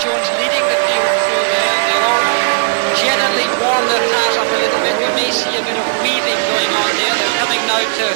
Jones leading the field through there. They all generally warm their cars up a little bit. We may see a bit of weaving going on there. They're coming now to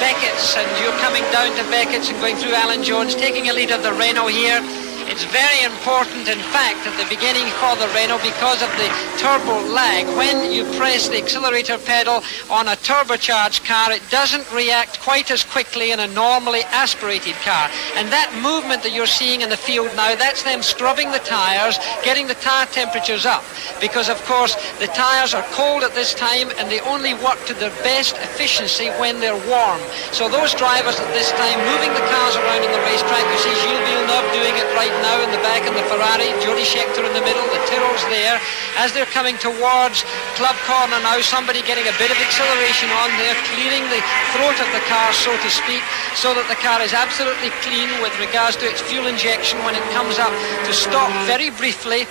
Beckett's, and you're coming down to Beckett's and going through Alan Jones, taking a lead of the Renault here. It's very important, in fact, at the beginning for the Renault because of the turbo lag. When you press the accelerator pedal on a turbocharged car, it doesn't react quite as quickly in a normally aspirated car. And that movement that you're seeing in the field now, that's them scrubbing the tyres, getting the tyre temperatures up. Because, of course, the tyres are cold at this time and they only work to their best efficiency when they're warm. So those drivers at this time, moving the cars around in the racetrack, you see Gilles Villeneuve doing it right now in the back in the Ferrari, Jody Scheckter in the middle, the Tyrrell's there. As they're coming towards Club Corner now, somebody getting a bit of acceleration on there, clearing the throat of the car, so to speak, so that the car is absolutely clean with regards to its fuel injection when it comes up to stop very briefly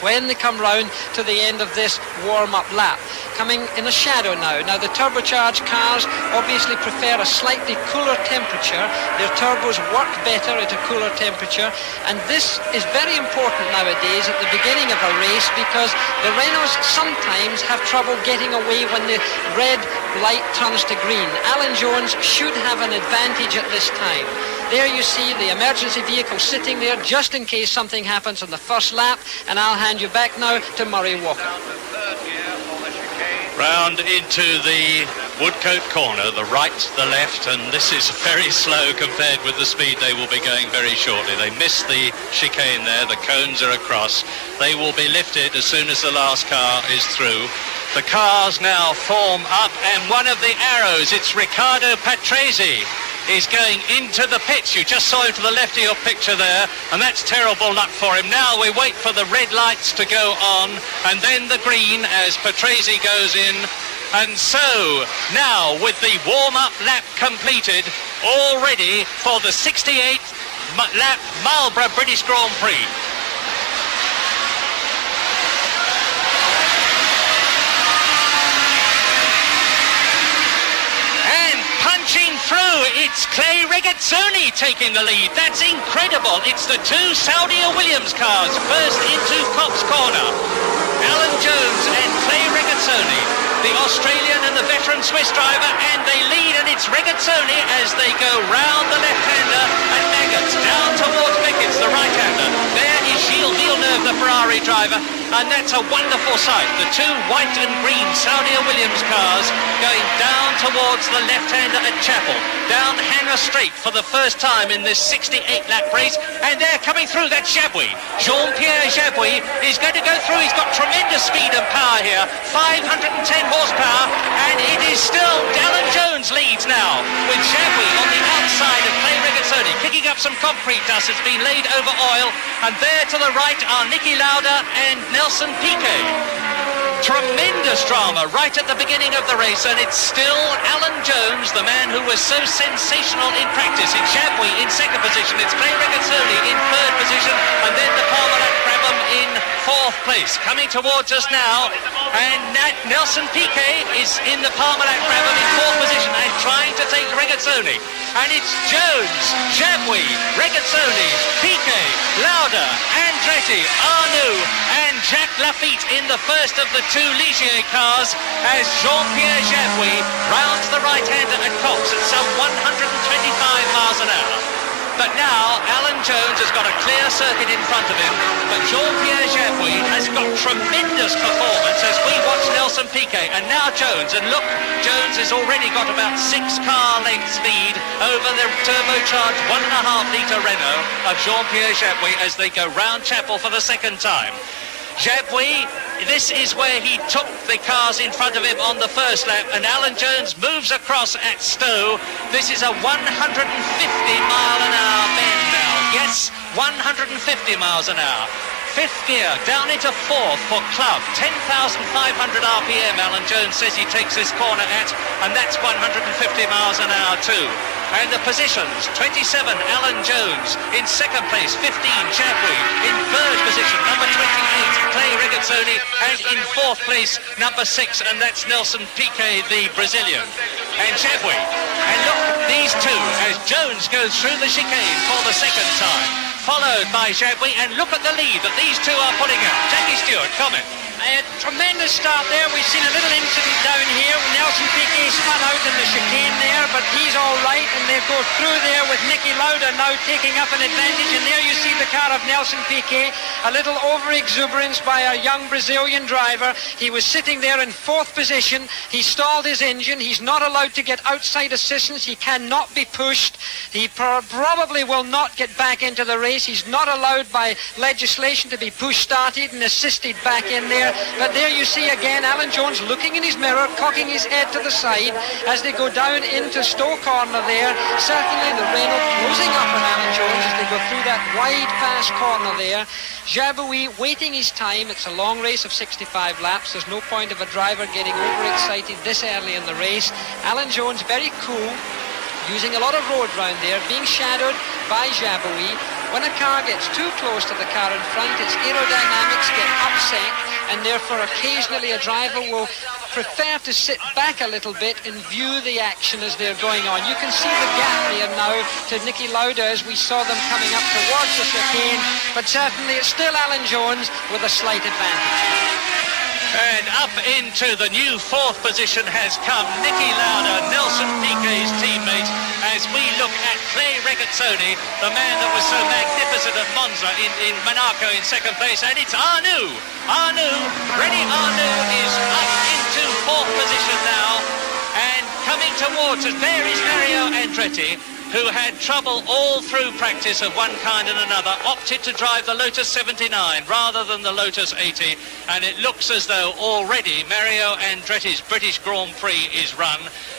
when they come round to the end of this warm-up lap. Coming in the shadow now. Now the turbocharged cars obviously prefer a slightly cooler temperature. Their turbos work better at a cooler temperature, and this is very important nowadays at the beginning of a race because the Renaults sometimes have trouble getting away when the red light turns to green. Alan Jones should have an advantage at this time. There you see the emergency vehicle sitting there just in case something happens on the first lap, and I'll hand you back now to Murray Walker. Round into the Woodcote corner, the right, the left, and this is very slow compared with the speed they will be going very shortly. They missed the chicane there, the cones are across. They will be lifted as soon as the last car is through. The cars now form up, and one of the arrows, it's Riccardo Patrese, is going into the pits. You just saw him to the left of your picture there, and that's terrible luck for him. Now we wait for the red lights to go on, and then the green as Patrese goes in. And so, now with the warm-up lap completed, all ready for the 68th lap Marlborough British Grand Prix. Punching through, it's Clay Regazzoni taking the lead. That's incredible. It's the two Saudia Williams cars first into Cops Corner. Alan Jones and Clay Regazzoni, the Australian and the veteran Swiss driver, and they lead, and it's Regazzoni as they go round the left-hander and Maggots down towards Beckett's, the right-hander. There is Gilles Villeneuve, the Ferrari driver, and that's a wonderful sight. The two white and green Saudia Williams cars going down towards the left-hander at Chapel, down Hangar Straight for the first time in this 68-lap race, and they're coming through. That's Jabouille. Jean-Pierre Jabouille is going to go through. He's got tremendous speed and power here, 510 horsepower, and it is still Alan Jones leads now, with Jabouille on the outside of Clay Regazzoni, picking up some concrete dust that's been laid over oil, and there to the right are Niki Lauda and Nelson Piquet. Tremendous drama right at the beginning of the race, and it's still Alan Jones, the man who was so sensational in practice. It's Jabouille in second position, it's Clay Regazzoni in third position, and then the Parmalat Brabham in fourth place. Coming towards us now, and Nelson Piquet is in the Parmalat Brabham in fourth position and trying to take Regazzoni. And it's Jones, Jabouille, Regazzoni, Piquet, Lauda, Andretti, Arnoux, and Jacques Lafitte in the first of the two Ligier cars as Jean-Pierre Jabouille rounds the right-hander at Cox at some 125 miles an hour. But now Alan Jones has got a clear circuit in front of him, but Jean-Pierre Jabouille has got tremendous performance as we watch Nelson Piquet, and now Jones, and look, Jones has already got about 6 car lengths lead over the turbocharged 1.5-litre Renault of Jean-Pierre Jabouille as they go round Chapel for the second time. Jabouille, this is where he took the cars in front of him on the first lap, and Alan Jones moves across at Stowe. This is a 150-mile-an-hour bend now. Yes, 150 miles an hour. Fifth gear, down into fourth for Club. 10,500 RPM, Alan Jones says he takes this corner at, and that's 150 miles an hour too. And the positions, 27, Alan Jones. In second place, 15, Jabouille. In third position, number 28, Clay Regazzoni. And in fourth place, number 6, and that's Nelson Piquet, the Brazilian. And Jabouille. And look, these two, as Jones goes through the chicane for the second time. followed by Jabouille, and look at the lead that these two are putting out. Jackie Stewart, comment. A tremendous start there. We've seen a little incident down here. Nelson Piquet spun out in the chicane there, but he's all right, and they go through there with Niki Lauda now taking up an advantage. And there you see the car of Nelson Piquet, a little over-exuberance by a young Brazilian driver. He was sitting there in 4th position. He stalled his engine. He's not allowed to get outside assistance. He cannot be pushed. He probably will not get back into the race. He's not allowed by legislation to be push-started and assisted back in there. But there you see again Alan Jones looking in his mirror, cocking his head to the side as they go down into Stowe Corner there. Certainly the Renault closing up on Alan Jones as they go through that wide pass corner there. Jabouille waiting his time. It's a long race of 65 laps. There's no point of a driver getting overexcited this early in the race. Alan Jones very cool, using a lot of road round there, being shadowed by Jabouille. When a car gets too close to the car in front, its aerodynamics get upset, and therefore occasionally a driver will prefer to sit back a little bit and view the action as they're going on. You can see the gap there now to Niki Lauda as we saw them coming up towards the chicane, but certainly it's still Alan Jones with a slight advantage. And up into the new 4th position has come Niki Lauda, Nelson Piquet's teammate, as we look at Clay Regazzoni, the man that was so magnificent at Monza in Monaco in 2nd place, and it's Arnoux. René Arnoux is up into 4th position now, and coming towards us, there is Mario Andretti, who had trouble all through practice of one kind and another, opted to drive the Lotus 79 rather than the Lotus 80, and it looks as though already Mario Andretti's British Grand Prix is run,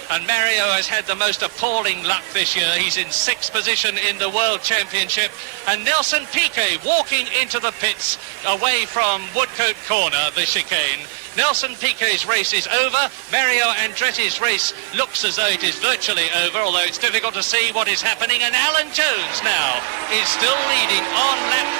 and Mario has had the most appalling luck this year. He's in 6th position in the World Championship, and Nelson Piquet walking into the pits away from Woodcote Corner, the chicane. Nelson Piquet's race is over. Mario Andretti's race looks as though it is virtually over, although it's difficult to see what is happening. And Alan Jones now is still leading on lap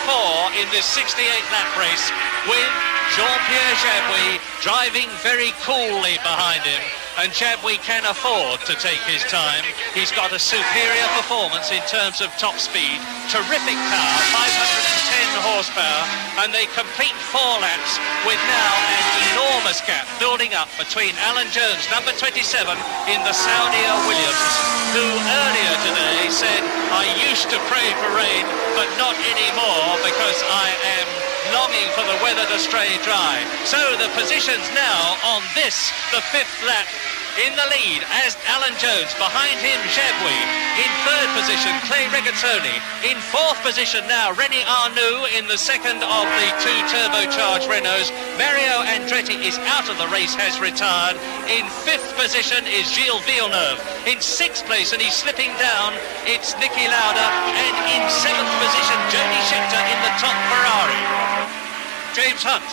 4 in this 68-lap race, with Jean-Pierre Jabouille driving very coolly behind him. And Jabouille can afford to take his time. He's got a superior performance in terms of top speed. Terrific car, 510 horsepower, and they complete 4 laps with now an enormous gap building up between Alan Jones, number 27, in the Saudia Williams, who earlier today said, "I used to pray for rain, but not anymore because I am longing for the weather to stay dry." So the positions now on this, the 5th lap, in the lead as Alan Jones, behind him Jabouille, in 3rd position Clay Regazzoni, in 4th position now René Arnoux in the 2nd of the 2 turbocharged Renaults. Mario Andretti is out of the race, has retired. In 5th position is Gilles Villeneuve. In 6th place, and he's slipping down, it's Niki Lauda, and in 7th position Jody Scheckter in the top Ferrari. James Hunt.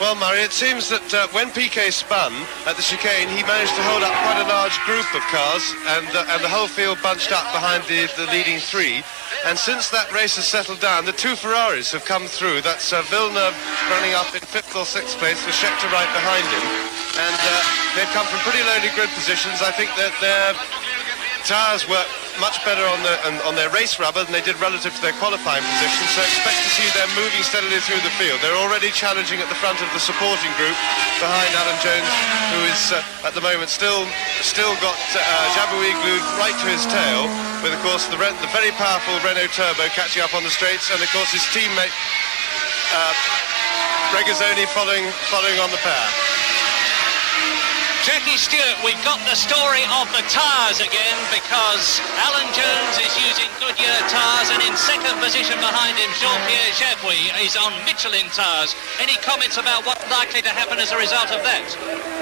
Well, Murray, it seems that when Piquet spun at the chicane, he managed to hold up quite a large group of cars, and the whole field bunched up behind the leading 3. And since that race has settled down, the 2 Ferraris have come through. That's Villeneuve running up in 5th or 6th place, with Scheckter right behind him. And they've come from pretty lowly grid positions. I think that their tyres were much better on their race rubber than they did relative to their qualifying position, so expect to see them moving steadily through the field. They're already challenging at the front of the supporting group behind Alan Jones, who is at the moment still got Jabouille glued right to his tail, with of course the very powerful Renault Turbo catching up on the straights, and of course his teammate Regazzoni following on the pair. Jackie Stewart, we've got the story of the tyres again, because Alan Jones is using Goodyear tyres, and in 2nd position behind him Jean-Pierre Jabouille is on Michelin tyres. Any comments about what's likely to happen as a result of that?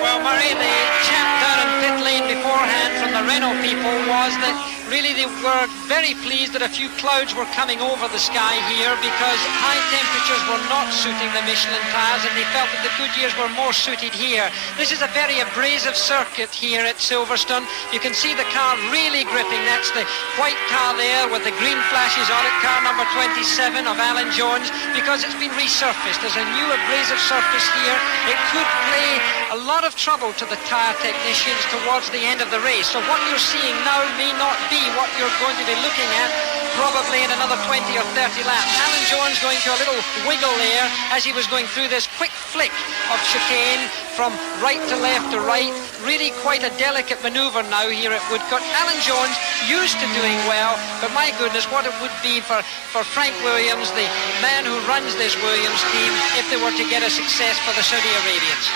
Well, Murray, the chap down in pit lane beforehand from the Renault people was that really they were very pleased that a few clouds were coming over the sky here, because high temperatures were not suiting the Michelin tyres, and they felt that the Goodyears were more suited here. This is a very abrasive circuit here at Silverstone. You can see the car really gripping. That's the white car there with the green flashes on it, car number 27 of Alan Jones, because it's been resurfaced. There's a new abrasive surface here. It could play a lot of trouble to the tyre technicians towards the end of the race. So what you're seeing now may not be what you're going to be looking at probably in another 20 or 30 laps. Alan Jones going to a little wiggle there as he was going through this quick flick of chicane from right to left to right. Really quite a delicate manoeuvre now here at Woodcote. Alan Jones used to doing well, but my goodness, what it would be for Frank Williams, the man who runs this Williams team, if they were to get a success for the Saudi Arabians.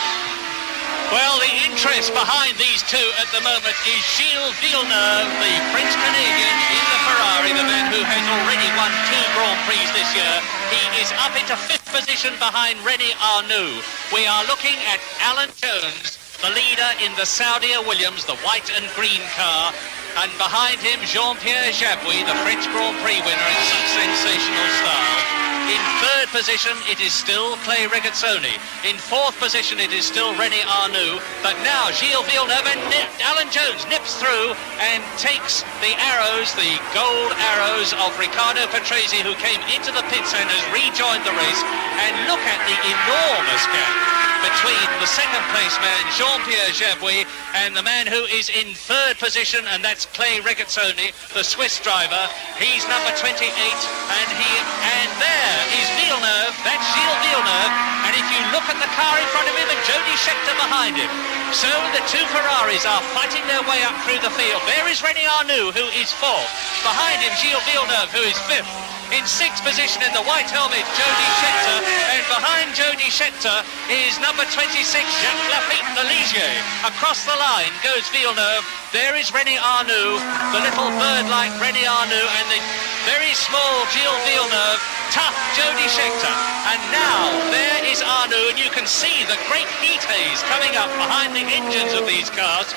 Well, the interest behind these two at the moment is Gilles Villeneuve, the French-Canadian in the Ferrari, the man who has already won 2 Grand Prix this year. He is up into 5th position behind René Arnoux. We are looking at Alan Jones, the leader in the Saudi Williams, the white and green car. And behind him, Jean-Pierre Jabouille, the French Grand Prix winner in such sensational style. In 3rd position, it is still Clay Regazzoni. In 4th position, it is still René Arnoux. But now, Gilles Villeneuve and Alan Jones nips through and takes the arrows, the gold arrows of Riccardo Patrese, who came into the pits and has rejoined the race. And look at the enormous gap between the 2nd place man, Jean-Pierre Jabouille, and the man who is in 3rd position, and that's Clay Regazzoni, the Swiss driver. He's number 28, and there is Villeneuve. That's Gilles Villeneuve. And if you look at the car in front of him and Jody Scheckter behind him, so the 2 Ferraris are fighting their way up through the field. There is René Arnoux, who is 4th. Behind him, Gilles Villeneuve, who is 5th. In 6th position in the white helmet, Jody Scheckter, and behind Jody Scheckter is number 26, Jacques Lafitte, the Ligier. Across the line goes Villeneuve. There is René Arnoux, the little bird-like René Arnoux, and the very small Gilles Villeneuve, tough Jody Scheckter. And now there is Arnoux, and you can see the great heat haze coming up behind the engines of these cars.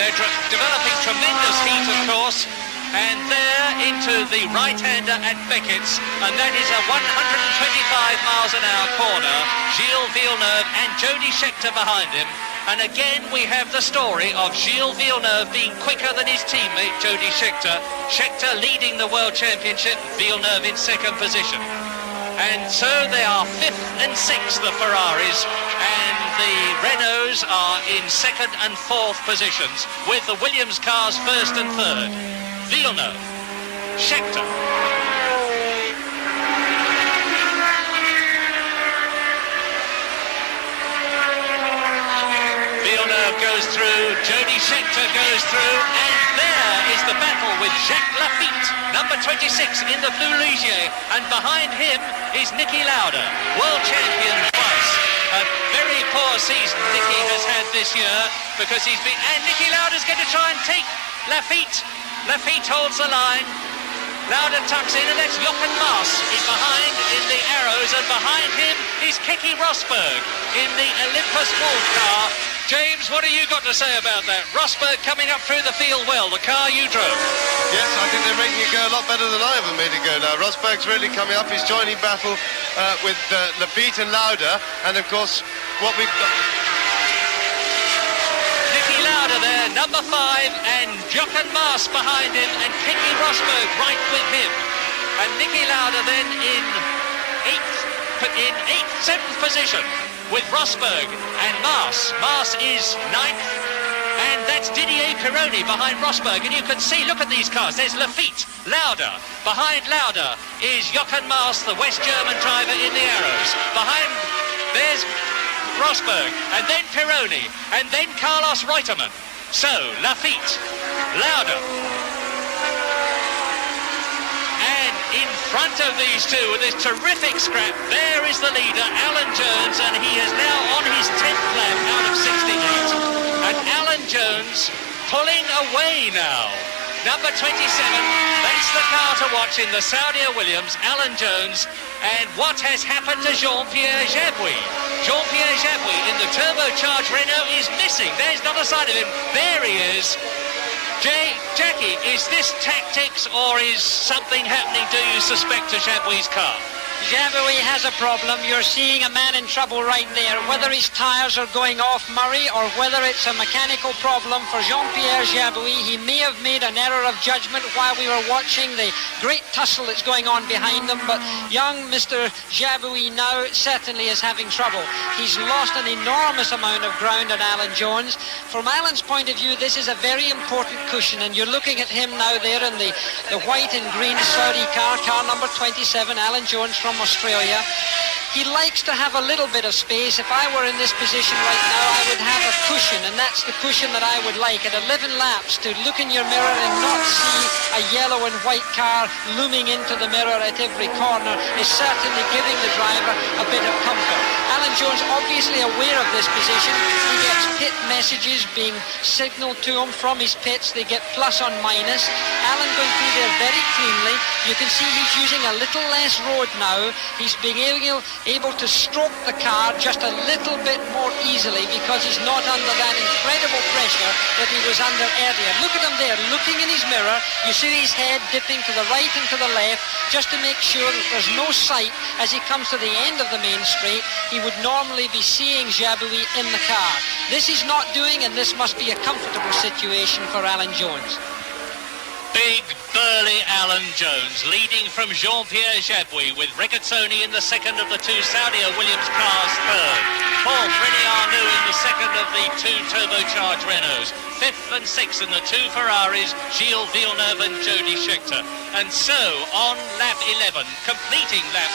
They're developing tremendous heat, of course. And there into the right-hander at Beckett's, and that is a 125 miles an hour corner. Gilles Villeneuve and Jody Scheckter behind him. And again, we have the story of Gilles Villeneuve being quicker than his teammate, Jody Scheckter. Scheckter leading the World Championship, Villeneuve in 2nd position. And so they are 5th and 6th, the Ferraris, and the Renaults are in 2nd and 4th positions, with the Williams cars 1st and 3rd. Villeneuve, Scheckter. Villeneuve goes through, Jody Scheckter goes through, and there is the battle with Jacques Lafitte, number 26 in the blue Ligier, and behind him is Niki Lauda, world champion twice. A very poor season Niki has had this year because he's been, and Niki Lauda's going to try and take Lafitte. Lafitte holds the line. Lauda tucks in, and that's Jochen Maas in behind in the arrows, and behind him is Keke Rosberg in the Olympus Wolf car. James, what have you got to say about that? Rosberg coming up through the field well, the car you drove. Yes, I think they're making it go a lot better than I ever made it go now. Rosberg's really coming up. He's joining battle with Lafitte and Lauda, and of course, what we've got... there, number 5, and Jochen Maas behind him, and Keke Rosberg right with him. And Niki Lauda then in 7th position with Rosberg and Maas. Maas is 9th, and that's Didier Pironi behind Rosberg. And you can see, look at these cars, there's Lafitte, Lauda. Behind Lauda is Jochen Maas, the West German driver in the arrows. Behind, there's Rosberg, and then Pironi, and then Carlos Reutemann. So, Lafitte, Lauda, and in front of these two, with this terrific scrap, there is the leader, Alan Jones, and he is now on his 10th lap out of 68. And Alan Jones pulling away now. Number 27, that's the car to watch in the Saudi Williams, Alan Jones. And what has happened to Jean-Pierre Jabouille? Jean-Pierre Jabouille in the turbocharged Renault is missing. There's not a sign of him. There he is. Jackie, is this tactics or is something happening, do you suspect, to Jabouille's car? Jabouille has a problem. You're seeing a man in trouble right there. Whether his tyres are going off, Murray, or whether it's a mechanical problem for Jean-Pierre Jabouille, he may have made an error of judgment while we were watching the great tussle that's going on behind them. But young Mr. Jabouille now certainly is having trouble. He's lost an enormous amount of ground on Alan Jones. From Alan's point of view, this is a very important cushion, and you're looking at him now there in the white and green Saudi car number 27, Alan Jones from Australia. He likes to have a little bit of space. If I were in this position right now, I would have a cushion, and that's the cushion that I would like. At 11 laps, to look in your mirror and not see a yellow and white car looming into the mirror at every corner is certainly giving the driver a bit of comfort. Alan Jones obviously aware of this position. He gets pit messages being signalled to him from his pits. They get plus on minus. Alan going through there very cleanly. You can see he's using a little less road now. He's being able to stroke the car just a little bit more easily because he's not under that incredible pressure that he was under earlier. Look at him there, looking in his mirror. You see his head dipping to the right and to the left just to make sure that there's no sight as he comes to the end of the main straight. He would normally be seeing Jabouille in the car. This he's not doing, and this must be a comfortable situation for Alan Jones. Big, burly Alan Jones leading from Jean-Pierre Jabouille with Regazzoni in the second of the two Saudia Williams cars third. Fourth, René Arnoux in the second of the two turbocharged Renaults. Fifth and sixth in the two Ferraris, Gilles Villeneuve and Jody Scheckter. And so, on lap 11, completing lap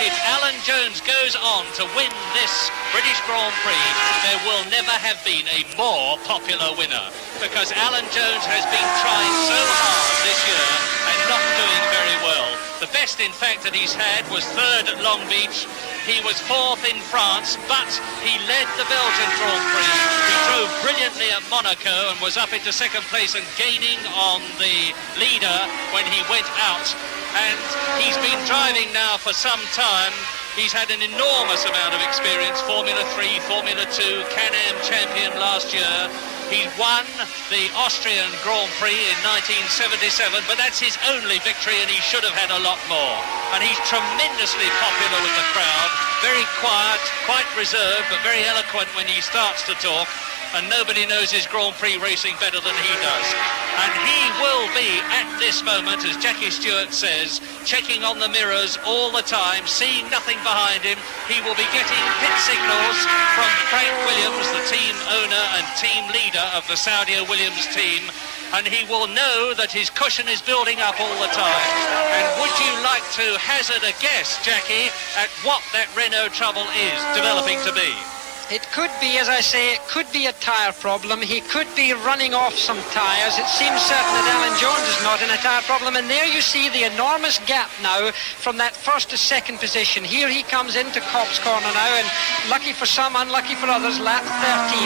11, if Alan Jones goes on to win this British Grand Prix, there will never have been a more popular winner, because Alan Jones has been trying so hard this year and not doing very well. The best, in fact, that he's had was third at Long Beach. He was fourth in France, but he led the Belgian Grand Prix. He drove brilliantly at Monaco and was up into second place and gaining on the leader when he went out. And he's been driving now for some time. He's had an enormous amount of experience, Formula 3, Formula 2, Can-Am champion last year. He won the Austrian Grand Prix in 1977, but that's his only victory, and he should have had a lot more. And he's tremendously popular with the crowd, very quiet, quite reserved, but very eloquent when he starts to talk. And nobody knows his Grand Prix racing better than he does. And he will be, at this moment, as Jackie Stewart says, checking on the mirrors all the time, seeing nothing behind him. He will be getting pit signals from Frank Williams, the team owner and team leader of the Saudia Williams team. And he will know that his cushion is building up all the time. And would you like to hazard a guess, Jackie, at what that Renault trouble is developing to be? It could be, as I say, it could be a tyre problem. He could be running off some tyres. It seems certain that Alan Jones is not in a tyre problem. And there you see the enormous gap now from that first to second position. Here he comes into Cobb's corner now, and lucky for some, unlucky for others, lap 13.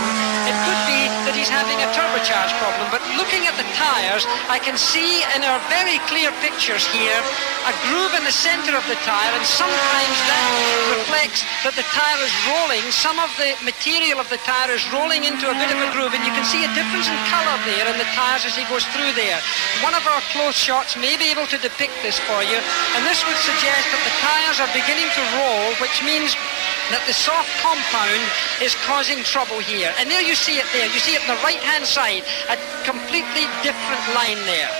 It could be that he's having a turbocharge problem. But looking at the tyres, I can see in our very clear pictures here a groove in the centre of the tyre, and sometimes that reflects that the tyre is rolling. Some of the material of the tyre is rolling into a bit of a groove, and you can see a difference in colour there in the tyres as he goes through there. One of our close shots may be able to depict this for you, and this would suggest that the tyres are beginning to roll, which means that the soft compound is causing trouble here. And there you see it there. You see it on the right-hand side, a completely different line there.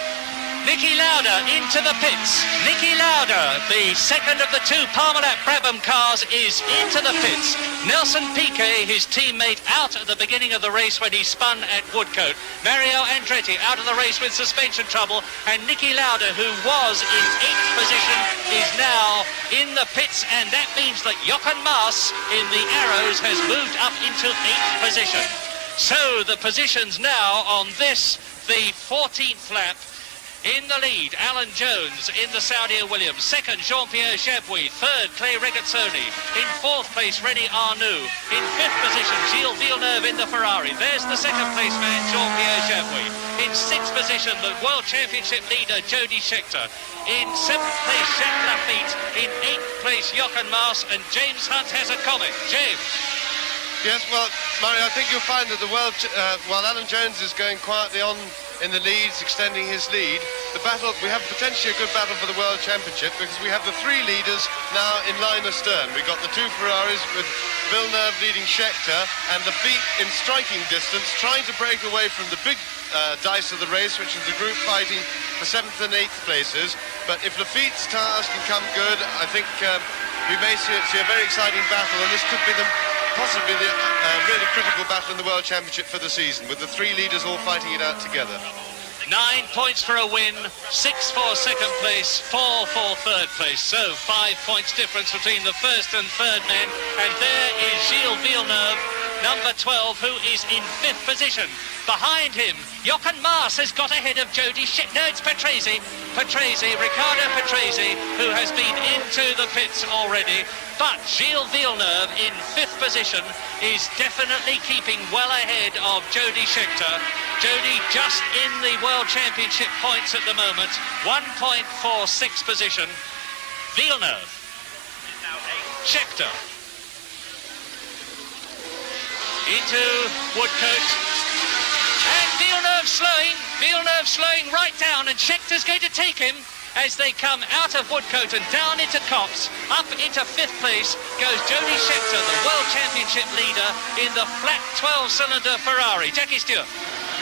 Niki Lauda into the pits. Niki Lauda, the second of the two Parmalat Brabham cars, is into the pits. Nelson Piquet, his teammate, out at the beginning of the race when he spun at Woodcote. Mario Andretti out of the race with suspension trouble. And Niki Lauda, who was in 8th position, is now in the pits. And that means that Jochen Maas in the Arrows has moved up into 8th position. So the positions now on this, the 14th lap. In the lead, Alan Jones in the Saudia Williams. Second, Jean-Pierre Jabouille. Third, Clay Regazzoni. In fourth place, René Arnoux. In fifth position, Gilles Villeneuve in the Ferrari. There's the second place man, Jean-Pierre Jabouille. In sixth position, the World Championship leader, Jody Scheckter. In seventh place, Jacques Lafitte. In eighth place, Jochen Maas. And James Hunt has a comment. James. Yes, well, Murray, I think you'll find that while Alan Jones is going quietly on in the leads, extending his lead, the battle, we have potentially a good battle for the World Championship because we have the three leaders now in line astern. We've got the two Ferraris with Villeneuve leading Scheckter and Lafitte in striking distance, trying to break away from the big dice of the race, which is the group fighting for 7th and 8th places. But if Lafitte's tyres can come good, I think we may see a very exciting battle, and this could be possibly the really critical battle in the World Championship for the season, with the three leaders all fighting it out together. 9 points for a win, 6 for second place, 4 for third place. So 5 points difference between the first and third men. And there is Gilles Villeneuve, number 12, who is in 5th position. Behind him, Jochen Maas has got ahead of Jody Scheckter. No, it's Riccardo Patrese, who has been into the pits already. But Gilles Villeneuve in 5th position is definitely keeping well ahead of Jody Scheckter. Jody just in the World Championship points at the moment, 1 point for 6th position. Villeneuve, Scheckter, into Woodcote. And Villeneuve slowing right down, and Scheckter's going to take him as they come out of Woodcote and down into Copse. Up into 5th place goes Jody Scheckter, the World Championship leader in the flat 12-cylinder Ferrari. Jackie Stewart.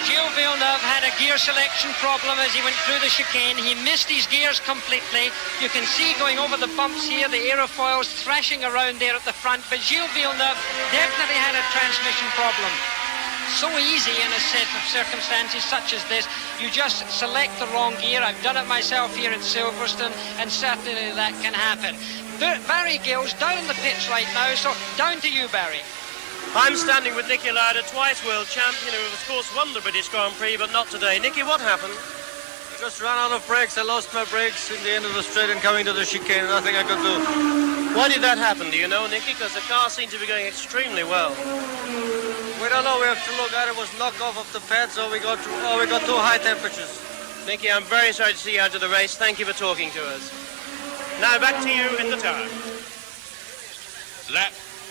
Gilles Villeneuve had a gear selection problem as he went through the chicane. He missed his gears completely. You can see going over the bumps here, the aerofoils thrashing around there at the front, but Gilles Villeneuve definitely had a transmission problem. So easy in a set of circumstances such as this. You just select the wrong gear. I've done it myself here at Silverstone, and certainly that can happen. Barry Gill's down in the pits right now, so down to you, Barry. I'm standing with Nicky Lauda, twice world champion, who of course won the British Grand Prix, but not today. Nicky, what happened? Just ran out of brakes. I lost my brakes in the end of the straight and coming to the chicane. Nothing I could do. Why did that happen, do you know, Nicky? Because the car seemed to be going extremely well. We don't know. We have to look at it. Was knocked off of the pads, or we got too high temperatures. Nicky, I'm very sorry to see you out of the race. Thank you for talking to us. Now back to you in the tower.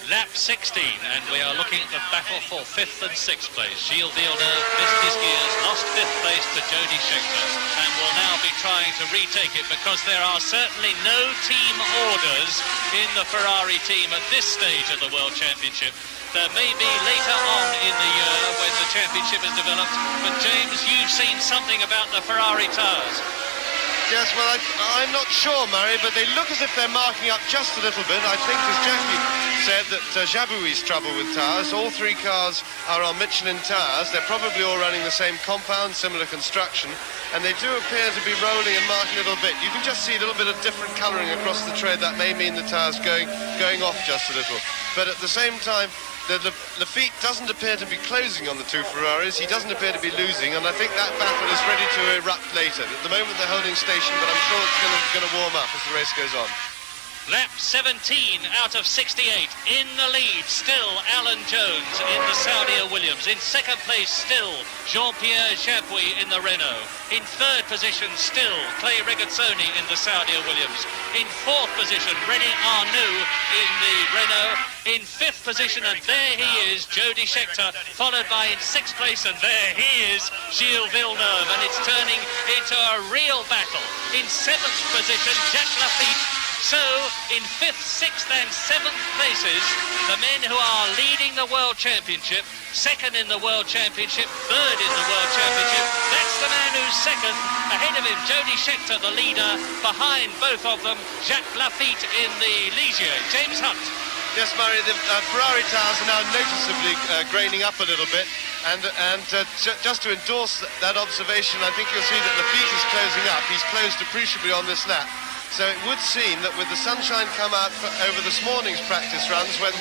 Lap 16, and we are looking at the battle for 5th and 6th place. Gilles Villeneuve missed his gears, lost 5th place to Jody Scheckter, and will now be trying to retake it because there are certainly no team orders in the Ferrari team at this stage of the World Championship. There may be later on in the year when the championship is developed, but James, you've seen something about the Ferrari tyres. Yes, well, I'm not sure, Murray, but they look as if they're marking up just a little bit. I think, as Jackie said, that Jabouille's trouble with tyres. All three cars are on Michelin tyres. They're probably all running the same compound, similar construction, and they do appear to be rolling and marking a little bit. You can just see a little bit of different colouring across the tread. That may mean the tyres going off just a little. But at the same time, Lafitte doesn't appear to be closing on the two Ferraris. He doesn't appear to be losing, and I think that battle is ready to erupt later. At the moment they're holding station, but I'm sure it's going to warm up as the race goes on. Lap 17 out of 68. In the lead, still Alan Jones in the Saudia Williams. In second place, still Jean-Pierre Jabouille in the Renault. In third position, still Clay Regazzoni in the Saudia Williams. In fourth position, René Arnoux in the Renault. In fifth position, and there he is, Jody Scheckter, followed by in sixth place, and there he is, Gilles Villeneuve, and it's turning into a real battle. In seventh position, Jacques Lafitte. So, in 5th, 6th and 7th places, the men who are leading the World Championship, second in the World Championship, third in the World Championship. That's the man who's second. Ahead of him, Jody Scheckter, the leader. Behind both of them, Jacques Lafitte in the Ligier. James Hunt. Yes, Murray, the Ferrari tyres are now noticeably graining up a little bit. And just to endorse that observation, I think you'll see that Lafitte is closing up. He's closed appreciably on this lap. So it would seem that with the sunshine come out over this morning's practice runs, when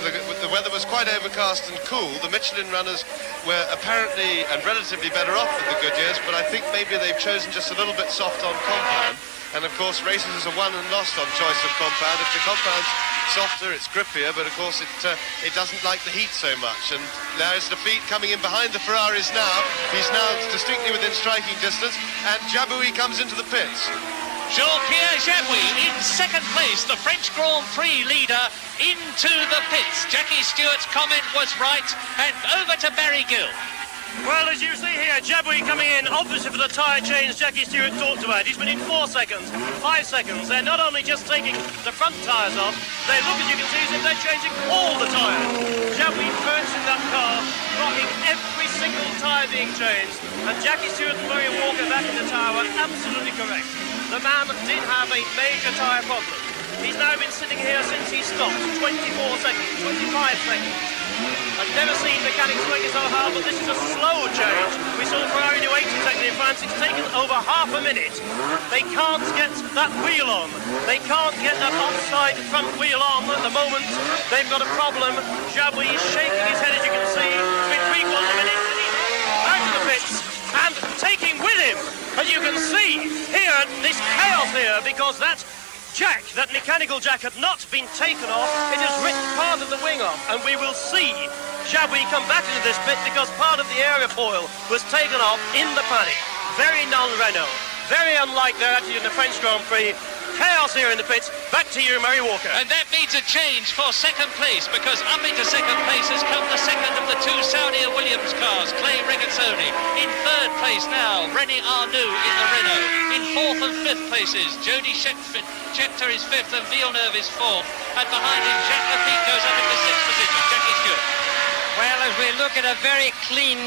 the weather was quite overcast and cool, the Michelin runners were apparently and relatively better off than the Goodyears, but I think maybe they've chosen just a little bit soft on compound. And of course, races are won and lost on choice of compound. If the compound's softer, it's grippier, but of course it doesn't like the heat so much. And there's Lafitte coming in behind the Ferraris now. He's now distinctly within striking distance, and Jabouille comes into the pits. Jean-Pierre Jabouille in second place, the French Grand Prix leader, into the pits. Jackie Stewart's comment was right, and over to Barry Gill. Well, as you see here, Jabouille coming in, obviously for the tyre change Jackie Stewart talked about. He's been in 4 seconds, 5 seconds. They're not only just taking the front tyres off, they look, as you can see, as if they're changing all the tyres. Jabouille perched in that car, blocking every single tyre being changed. And Jackie Stewart and Murray Walker back in the tyre were absolutely correct. The man did have a major tyre problem. He's now been sitting here since he stopped, 24 seconds, 25 seconds. I've never seen mechanics working so hard, but this is a slow change. We saw Ferrari do 80 seconds in France. It's taken over half a minute. They can't get that wheel on. They can't get that offside front wheel on at the moment. They've got a problem. Jabouille is shaking his head, as you can see. It's been 3/4 minute and he's out of the pits and taking with him. And you can see here, this chaos here, because that jack, that mechanical jack, had not been taken off. It has ripped part of the wing off, and we will see Jabouille come back into this pit because part of the aerofoil was taken off in the paddock. Very non-Renault. Very unlike their attitude in the French Grand Prix. Chaos here in the pits. Back to you, Murray Walker. And that means a change for second place, because up into second place has come the second of the 2 Saudi Williams cars, Clay Regazzoni. In third place now, René Arnoux in the Renault. In fourth and fifth places, Jody Scheckter is fifth and Villeneuve is fourth. And behind him, Jacques Lafitte goes up into sixth position. Jackie Stewart. Well, as we look at a very clean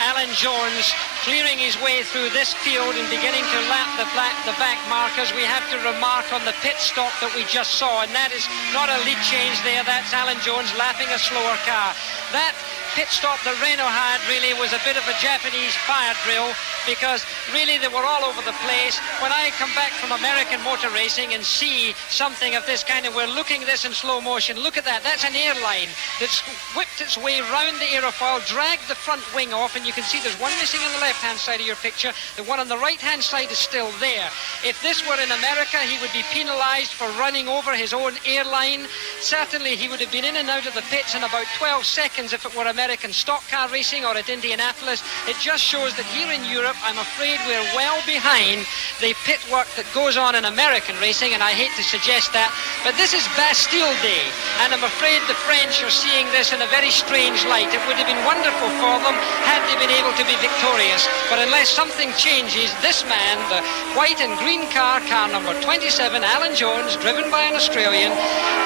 Alan Jones clearing his way through this field and beginning to lap the back markers, we have to remark on the pit stop that we just saw, and that is not a lead change there. That's Alan Jones lapping a slower car. That pit stop that Renault had really was a bit of a Japanese fire drill, because really they were all over the place. When I come back from American motor racing and see something of this kind, and we're looking at this in slow motion, look at that. That's an airline that's whipped its way round the aerofoil, dragged the front wing off, and you can see there's one missing on the left-hand side of your picture. The one on the right-hand side is still there. If this were in America, he would be penalised for running over his own airline. Certainly he would have been in and out of the pits in about 12 seconds if it were American stock car racing or at Indianapolis. It just shows that here in Europe, I'm afraid we're well behind the pit work that goes on in American racing, and I hate to suggest that, but this is Bastille Day, and I'm afraid the French are seeing this in a very strange light. It would have been wonderful for them had they been able to be victorious, but unless something changes, this man, the white and green car number 27, Alan Jones, driven by an Australian,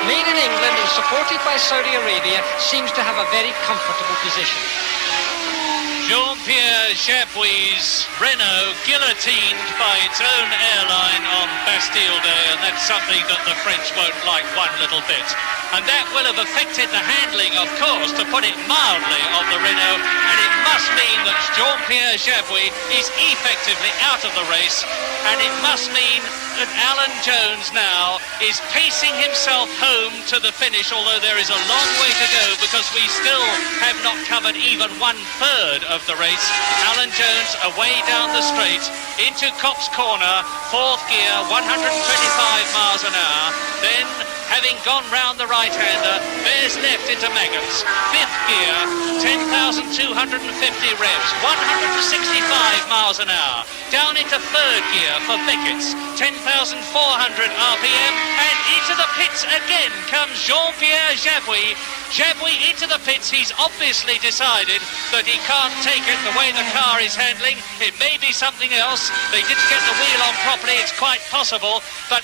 made in England and supported by Saudi Arabia, seems to have a very comfortable position. Jean-Pierre Jabouille's Renault guillotined by its own airline on Bastille Day, and that's something that the French won't like one little bit. And that will have affected the handling, of course, to put it mildly, of the Renault, and it must mean that Jean-Pierre Jabouille is effectively out of the race, and it must mean that Alan Jones now is pacing himself home to the finish, although there is a long way to go because we still have not covered even 1/3 of the race. Alan Jones away down the straight into Copse Corner, fourth gear, 125 miles an hour. Then, having gone round the right-hander, bears left into Maggots. Fifth gear, 10,250 revs, 165 miles an hour. Down into third gear for Beckett's, 10,400 RPM, and into the pits again comes Jean-Pierre Jabouille. Jabouille into the pits. He's obviously decided that he can't take it the way the car is handling. It may be something else. They didn't get the wheel on properly, it's quite possible, but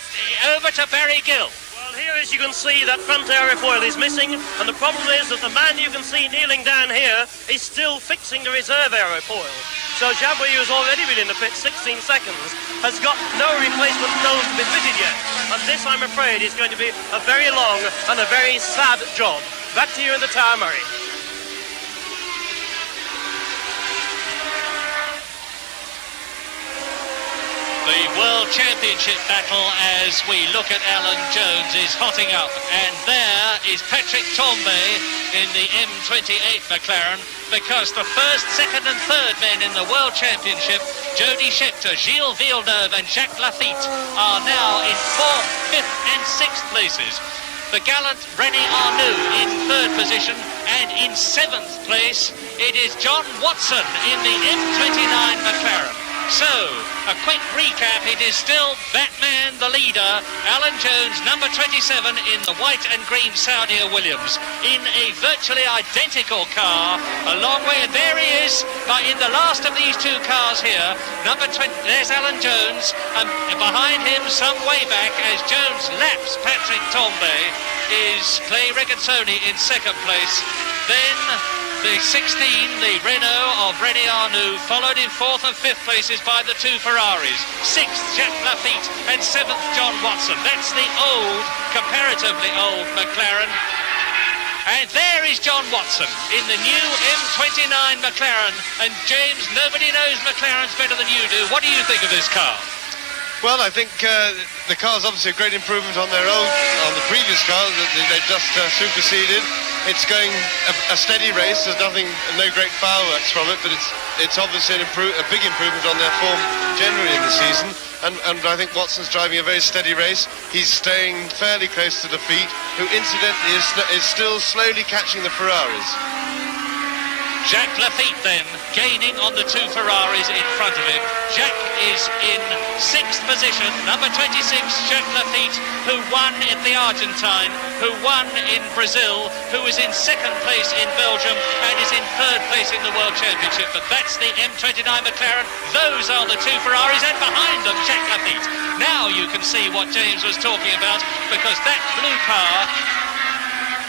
over to Barry Gill. Here, as you can see, that front aerofoil is missing, and the problem is that the man you can see kneeling down here is still fixing the reserve aerofoil. So Jabouille, who's already been in the pit 16 seconds, has got no replacement nose to be fitted yet. And this, I'm afraid, is going to be a very long and a very sad job. Back to you in the tower, Murray. The World Championship battle, as we look at Alan Jones, is hotting up. And there is Patrick Tambay in the M28 McLaren, because the first, second and third men in the World Championship, Jody Scheckter, Gilles Villeneuve and Jacques Lafitte, are now in 4th, 5th and 6th places. The gallant René Arnoux in 3rd position, and in 7th place, it is John Watson in the M29 McLaren. So, a quick recap, it is still Batman, the leader, Alan Jones, number 27, in the white and green Saudia Williams, in a virtually identical car, a long way, and there he is, but in the last of these two cars here, number 20, there's Alan Jones, and behind him, some way back, as Jones laps Patrick Tombe, is Clay Regazzoni in second place. Then the 16, the Renault of Rene Arnoux, followed in fourth and fifth places by the two Ferraris. Sixth, Jacques Lafitte, and seventh, John Watson. That's the old, comparatively old McLaren. And there is John Watson in the new M29 McLaren. And James, nobody knows McLarens better than you do. What do you think of this car? Well, I think the car's obviously a great improvement on their own, on the previous car that they've just superseded. It's going a steady race. There's no great fireworks from it, but it's obviously a big improvement on their form generally in the season. And I think Watson's driving a very steady race. He's staying fairly close to defeat, who incidentally is still slowly catching the Ferraris. Jacques Lafitte then gaining on the two Ferraris in front of him. Jacques is in sixth position, number 26, Jacques Lafitte, who won in the Argentine, who won in Brazil, who is in second place in Belgium and is in third place in the World Championship. But that's the M29 McLaren. Those are the two Ferraris, and behind them Jacques Lafitte. Now you can see what James was talking about, because that blue car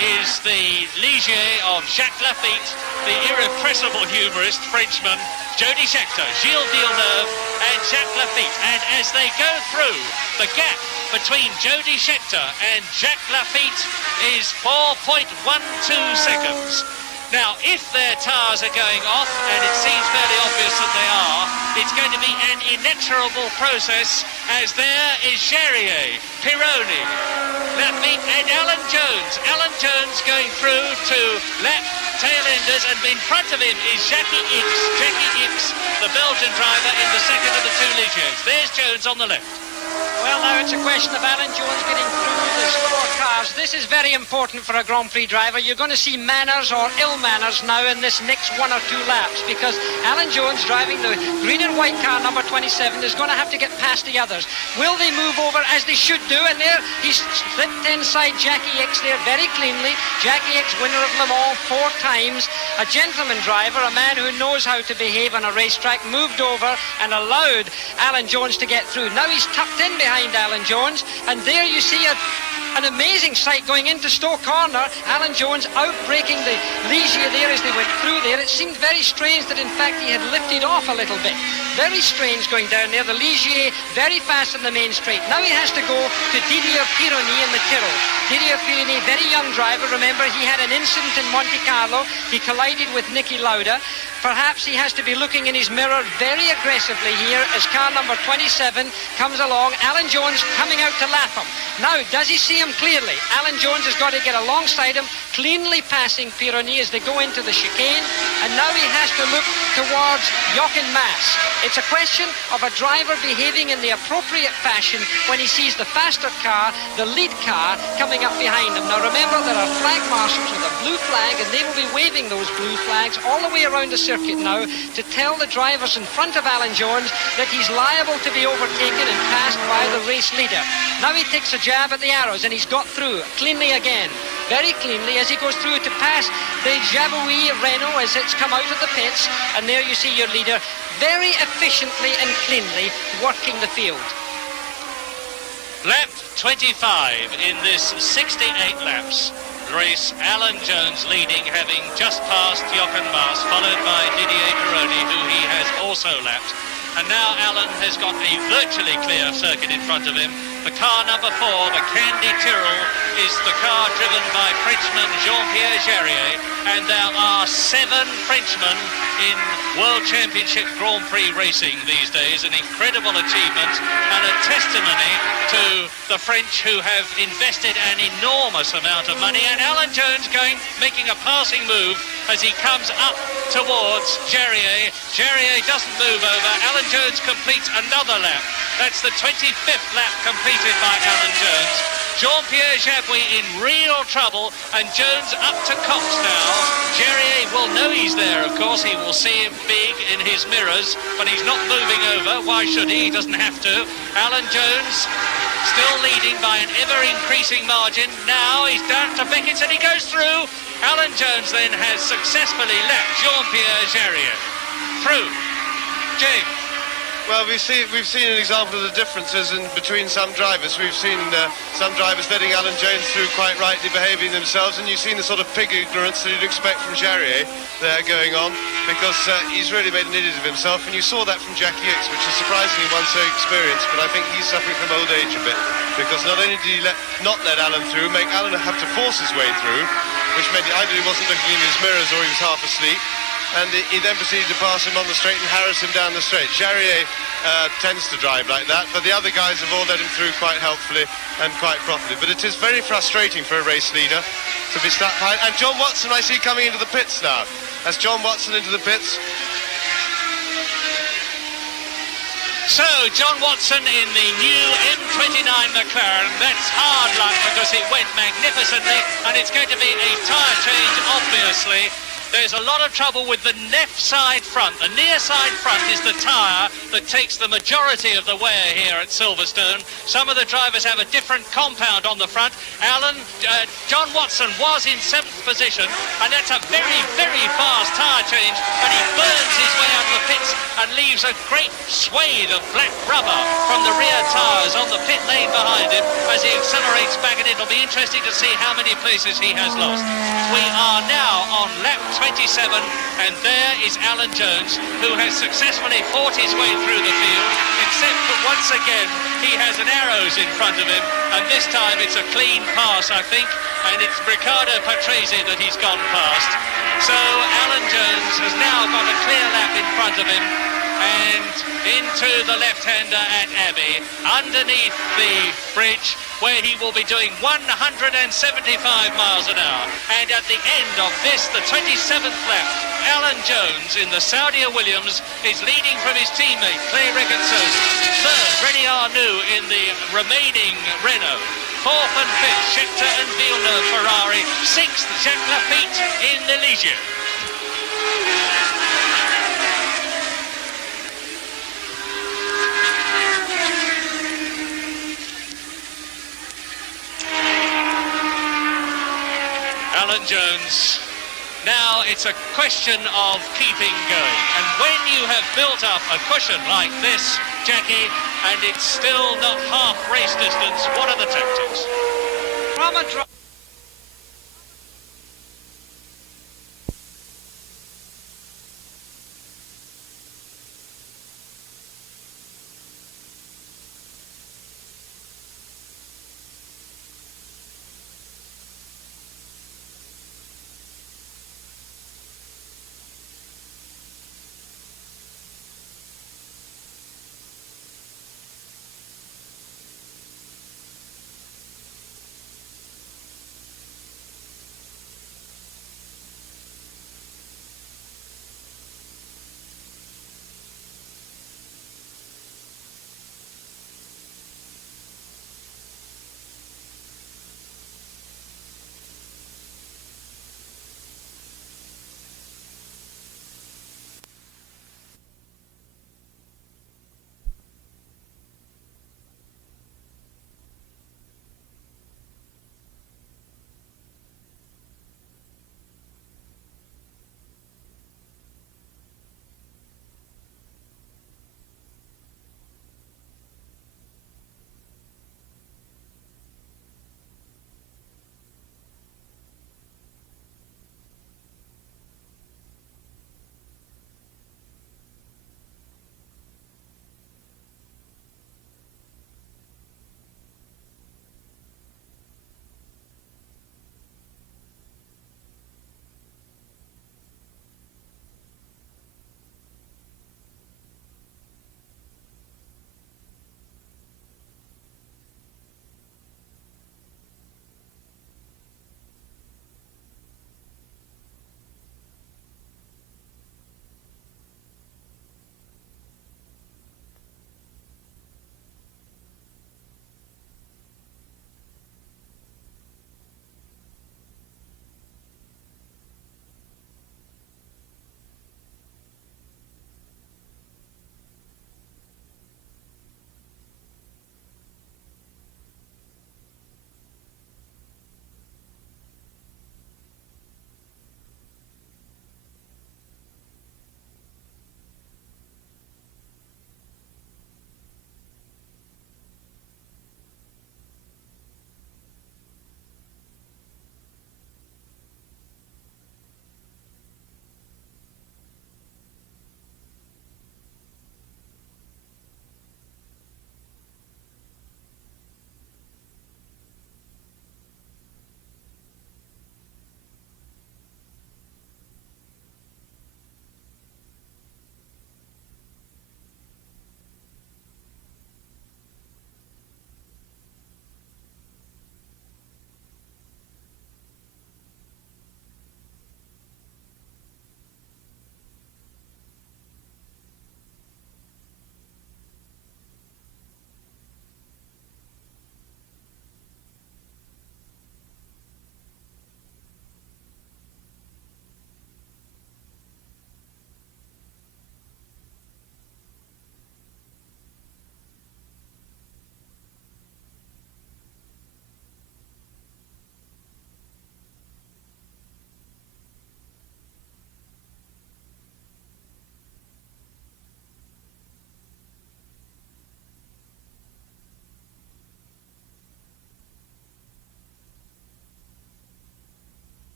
is the Ligier of Jacques Lafitte, the irrepressible humorist Frenchman, Jody Scheckter, Gilles Villeneuve and Jacques Lafitte. And as they go through, the gap between Jody Scheckter and Jacques Lafitte is 4.12 seconds. Now, if their tires are going off, and it seems fairly obvious that they are, it's going to be an inexorable process, as there is Jarier, Pironi, Lafitte and Alan Jones. Alan Jones going through to lap tail-enders, and in front of him is Jackie Ickx, the Belgian driver in the second of the two Ligiers. There's Jones on the left. Well, now it's a question of Alan Jones getting through the slower cars. This is very important for a Grand Prix driver. You're going to see manners or ill manners now in this next one or two laps, because Alan Jones, driving the green and white car number 27, is going to have to get past the others. Will they move over as they should do? And there he's slipped inside Jackie Ickx there very cleanly. Jackie Ickx, winner of Le Mans 4 times, a gentleman driver, a man who knows how to behave on a racetrack, moved over and allowed Alan Jones to get through. Now he's tucked in behind Alan Jones, and there you see an amazing sight going into Stowe Corner. Alan Jones outbraking the Ligier there as they went through there. It seemed very strange that in fact he had lifted off a little bit. Very strange going down there. The Ligier very fast on the main straight. Now he has to go to Didier Pironi in the Tyrrell. Didier Pironi, very young driver. Remember, he had an incident in Monte Carlo. He collided with Niki Lauda. Perhaps he has to be looking in his mirror very aggressively here as car number 27 comes along. Alan Jones coming out to lap him. Now, does he see him clearly? Alan Jones has got to get alongside him, cleanly passing Pironi as they go into the chicane. And now he has to look towards Jochen Mass. It's a question of a driver behaving in the appropriate fashion when he sees the faster car, the lead car, coming up behind him. Now, remember, there are flag marshals with a blue flag, and they will be waving those blue flags all the way around the circuit now to tell the drivers in front of Alan Jones that he's liable to be overtaken and passed by the race leader. Now he takes a jab at the arrows, and he's got through cleanly again, very cleanly, as he goes through to pass the Jabouille Renault as it's come out of the pits. And there you see your leader very efficiently and cleanly working the field. Lap 25 in this 68 laps race. Alan Jones leading, having just passed Jochen Mass, followed by Didier Pironi, who he has also lapped. And now Alan has got a virtually clear circuit in front of him. The car number 4, the Candy Tyrrell, is the car driven by Frenchman Jean-Pierre Jarier. And there are 7 Frenchmen in World Championship Grand Prix racing these days. An incredible achievement and a testimony to the French, who have invested an enormous amount of money. And Alan Jones making a passing move as he comes up towards Jarier. Jarier doesn't move over. Alan Jones completes another lap. That's the 25th lap completed by Alan Jones. Jean-Pierre Jabouille in real trouble, and Jones up to Cox now. Jarier will know he's there, of course. He will see him big in his mirrors, but he's not moving over. Why should he? He doesn't have to. Alan Jones still leading by an ever-increasing margin. Now he's down to Beckett and he goes through. Alan Jones then has successfully lapped Jean-Pierre Jarier. Through. Jake. Well, we've seen an example of the differences between some drivers. We've seen some drivers letting Alan Jones through quite rightly behaving themselves, and you've seen the sort of pig ignorance that you'd expect from Jarier there going on, because he's really made an idiot of himself, and you saw that from Jackie Hicks, which is surprisingly one so experienced, but I think he's suffering from old age a bit, because not only did he not let Alan through, make Alan have to force his way through, which meant either he wasn't looking in his mirrors or he was half asleep. And he then proceeded to pass him on the straight and harass him down the straight. Jarier tends to drive like that, but the other guys have all let him through quite helpfully and quite properly. But it is very frustrating for a race leader to be stuck behind. And John Watson, I see coming into the pits now. As John Watson into the pits. So, John Watson in the new M29 McLaren. That's hard luck because it went magnificently, and it's going to be a tyre change, obviously. There's a lot of trouble with the left side front. The near side front is the tyre that takes the majority of the wear here at Silverstone. Some of the drivers have a different compound on the front. John Watson was in 7th position, and that's a very, very fast tyre change, and he burns his way out of the pits and leaves a great swathe of black rubber from the rear tyres on the pit lane behind him as he accelerates back, and it'll be interesting to see how many places he has lost. We are now on lap 27, and there is Alan Jones, who has successfully fought his way through the field, except that once again he has an arrows in front of him, and this time it's a clean pass, I think, and it's Riccardo Patrese that he's gone past. So Alan Jones has now got a clear lap in front of him, and into the left-hander at Abbey, underneath the bridge, where he will be doing 175 miles an hour. And at the end of this, the 27th lap, Alan Jones in the Saudi Williams is leading from his teammate, Clay Regazzoni. Third, René Arnoux in the remaining Renault. Fourth and fifth, Scheckter and Villeneuve Ferrari. Sixth, Jacques Lafitte in the Ligier. Alan Jones. Now it's a question of keeping going, and when you have built up a cushion like this, Jackie, and it's still not half race distance, what are the tactics? From a drop.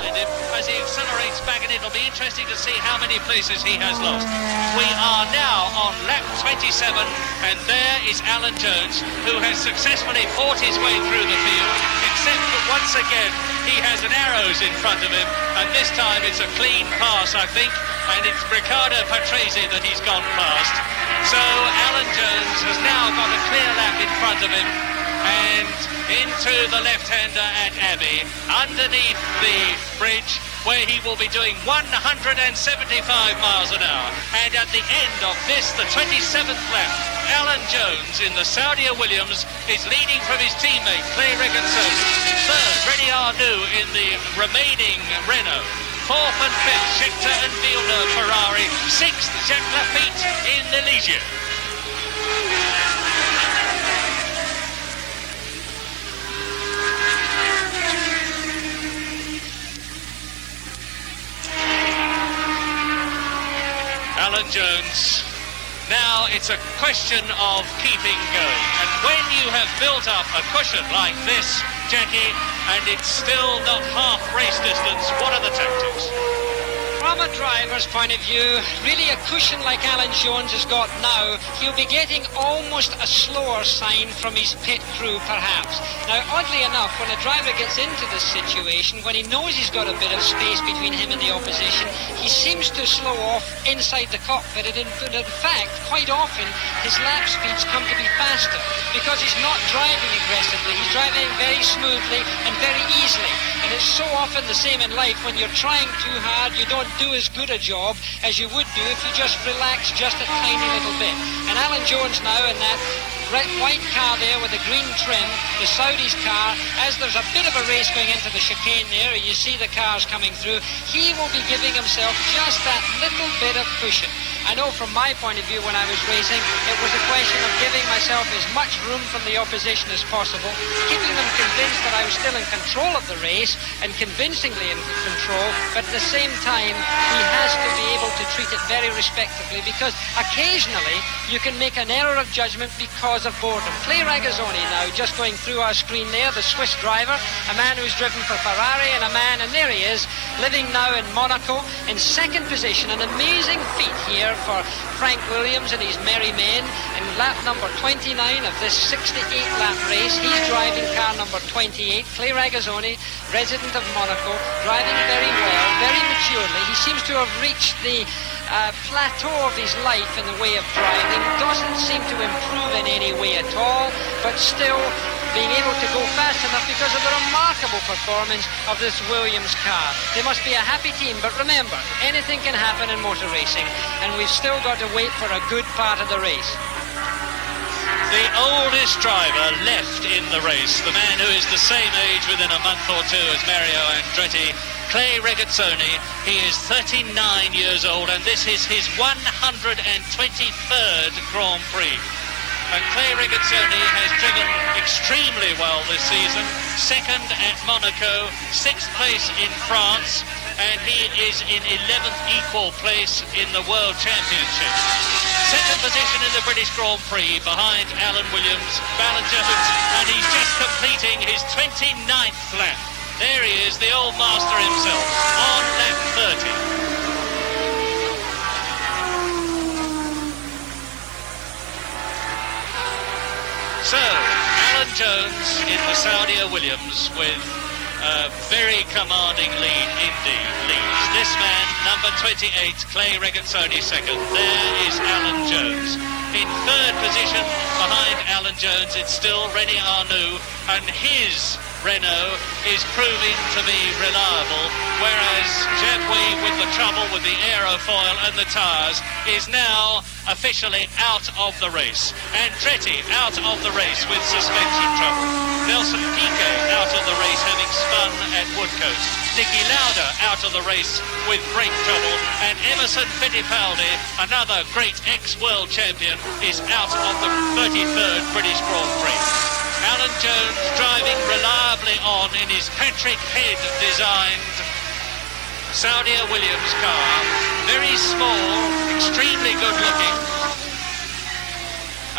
behind him as he accelerates back, and it'll be interesting to see how many places he has lost. We are now on lap 27, and there is Alan Jones, who has successfully fought his way through the field, except that once again he has an arrows in front of him, and this time it's a clean pass, I think, and it's Riccardo Patrese that he's gone past. So Alan Jones has now got a clear lap in front of him, and into the left-hander at Abbey, underneath the bridge, where he will be doing 175 miles an hour. And at the end of this, the 27th lap, Alan Jones in the Saudia Williams is leading from his teammate, Clay Regazzoni. Third, Rene Arnoux in the remaining Renault. Fourth and fifth, Scheckter and Villeneuve Ferrari. Sixth, Jacques Lafitte in the Ligier. Alan Jones. Now it's a question of keeping going. And when you have built up a cushion like this, Jackie, and it's still not half race distance, what are the tactics? From a driver's point of view, really a cushion like Alan Jones has got now, he'll be getting almost a slower sign from his pit crew, perhaps. Now, oddly enough, when a driver gets into this situation, when he knows he's got a bit of space between him and the opposition, he seems to slow off inside the cockpit. And in fact, quite often, his lap speeds come to be faster because he's not driving aggressively. He's driving very smoothly and very easily. And it's so often the same in life. When you're trying too hard, you don't do as good a job as you would do if you just relax just a tiny little bit. And Alan Jones now in that white car there with the green trim, the Saudi's car, as there's a bit of a race going into the chicane there, you see the cars coming through, he will be giving himself just that little bit of cushion. I know from my point of view when I was racing, it was a question of giving myself as much room from the opposition as possible, keeping them convinced that I was still in control of the race and convincingly in control, but at the same time, he has to be able to treat it very respectfully because occasionally you can make an error of judgment because of boredom. Clay Regazzoni now just going through our screen there, the Swiss driver, a man who's driven for Ferrari and a man, and there he is, living now in Monaco in second position, an amazing feat here for Frank Williams and his merry men in lap number 29 of this 68-lap race. He's driving car number 28, Clay Regazzoni, resident of Monaco, driving very well, very maturely. He seems to have reached the plateau of his life in the way of driving, doesn't seem to improve in any way at all, but still being able to go fast enough because of the remarkable performance of this Williams car. They must be a happy team, but remember, anything can happen in motor racing, and we've still got to wait for a good part of the race. The oldest driver left in the race, the man who is the same age within a month or two as Mario Andretti, Clay Regazzoni. He is 39 years old, and this is his 123rd Grand Prix. And Clay Regazzoni has driven extremely well this season. Second at Monaco, sixth place in France, and he is in 11th equal place in the World Championship. Second position in the British Grand Prix behind Alan Williams, Alan Jones, and he's just completing his 29th lap. There he is, the old master himself, on lap 30. So, Alan Jones in the Saudia Williams with a very commanding lead indeed. Leads this man, number 28, Clay Regazzoni, second. There is Alan Jones. In third position, behind Alan Jones, it's still Rene Arnoux, and his Renault is proving to be reliable, whereas Jabouille, with the trouble with the aerofoil and the tyres, is now officially out of the race. Andretti out of the race with suspension trouble. Nelson Piquet out of the race, having spun at Woodcote. Niki Lauda out of the race with brake trouble, and Emerson Fittipaldi, another great ex-world champion, is out of the 33rd British Grand Prix. Alan Jones driving reliably on in his Patrick Head designed Saudia Williams car. Very small, extremely good looking.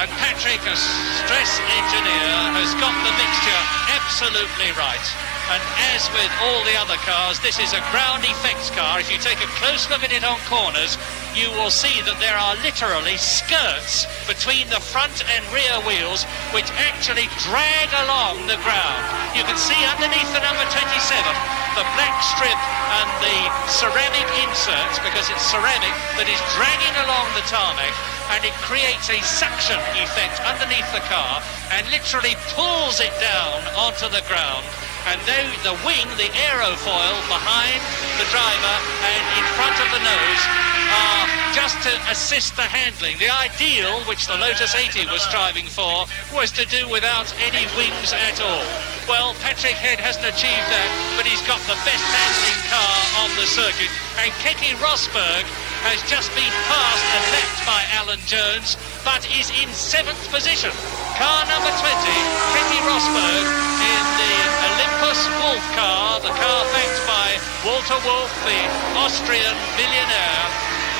And Patrick, a stress engineer, has got the mixture absolutely right. And as with all the other cars, this is a ground effects car. If you take a close look at it on corners, you will see that there are literally skirts between the front and rear wheels which actually drag along the ground. You can see underneath the number 27 the black strip and the ceramic inserts, because it's ceramic, that is dragging along the tarmac, and it creates a suction effect underneath the car and literally pulls it down onto the ground. And though the wing, the aerofoil behind the driver and in front of the nose are just to assist the handling. The ideal, which the Lotus 80 was striving for, was to do without any wings at all. Well, Patrick Head hasn't achieved that, but he's got the best handling car on the circuit. And Keke Rosberg has just been passed and lapped by Alan Jones, but is in 7th position. Car number 20, Keke Rosberg, in the Olympus Wolf car, the car backed by Walter Wolf, the Austrian millionaire.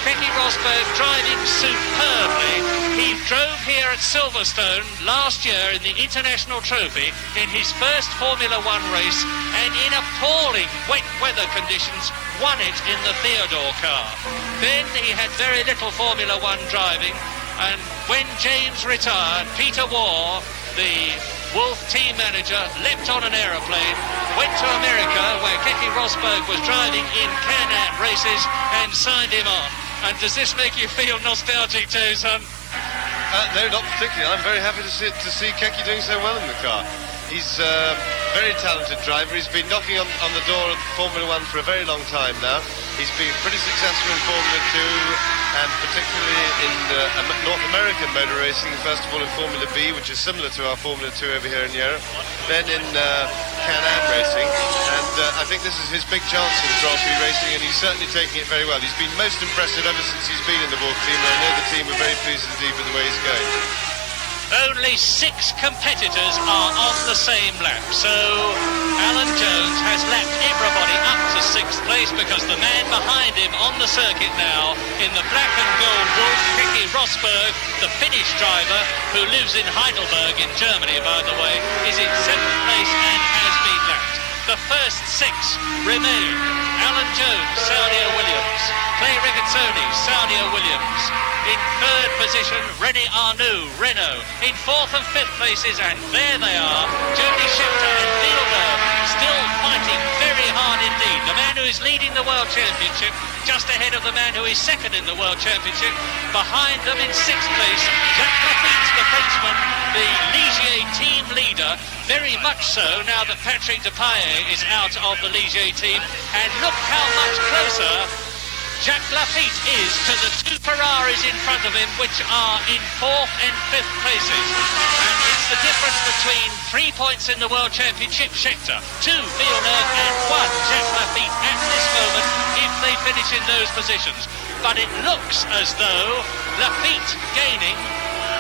Keke Rosberg driving superbly. He drove here at Silverstone last year in the International Trophy in his first Formula One race, and in appalling wet weather conditions won it in the Theodore car. Then he had very little Formula One driving, and when James retired, Peter Waugh, the Wolf team manager, leapt on an aeroplane, went to America where Keke Rosberg was driving in Can-Am races, and signed him on. And does this make you feel nostalgic too, son? No, not particularly. I'm very happy to see Keke doing so well in the car. He's a very talented driver. He's been knocking on the door of Formula One for a very long time now. He's been pretty successful in Formula 2, and particularly in North American motor racing, first of all in Formula B, which is similar to our Formula 2 over here in Europe, then in Can-Am racing, and I think this is his big chance in Grand Prix racing, and he's certainly taking it very well. He's been most impressive ever since he's been in the Wolf team, and I know the team are very pleased indeed with the way he's going. Only 6 competitors are on the same lap, so Alan Jones has lapped everybody up to 6th place, because the man behind him on the circuit now in the black and gold Wolf, Keke Rosberg, the Finnish driver who lives in Heidelberg in Germany, by the way, is in 7th place and has been lapped. The first 6 remain Alan Jones, Saudia Williams, Clay Regazzoni, Saudia Williams. In 3rd position, René Arnoux, Renault. In 4th and 5th places, and there they are, Jody Scheckter and Villeneuve, still fighting very hard indeed. The man who is leading the World Championship, just ahead of the man who is 2nd in the World Championship. Behind them in 6th place, Jacques Lafitte, the Frenchman, the Ligier team leader, very much so now that Patrick Depailler is out of the Ligier team. And look how much closer Jacques Lafitte is to the 2 Ferraris in front of him, which are in 4th and 5th places. And it's the difference between 3 points in the World Championship, Scheckter, 2 Villeneuve and 1 Jacques Lafitte at this moment, if they finish in those positions. But it looks as though Lafitte gaining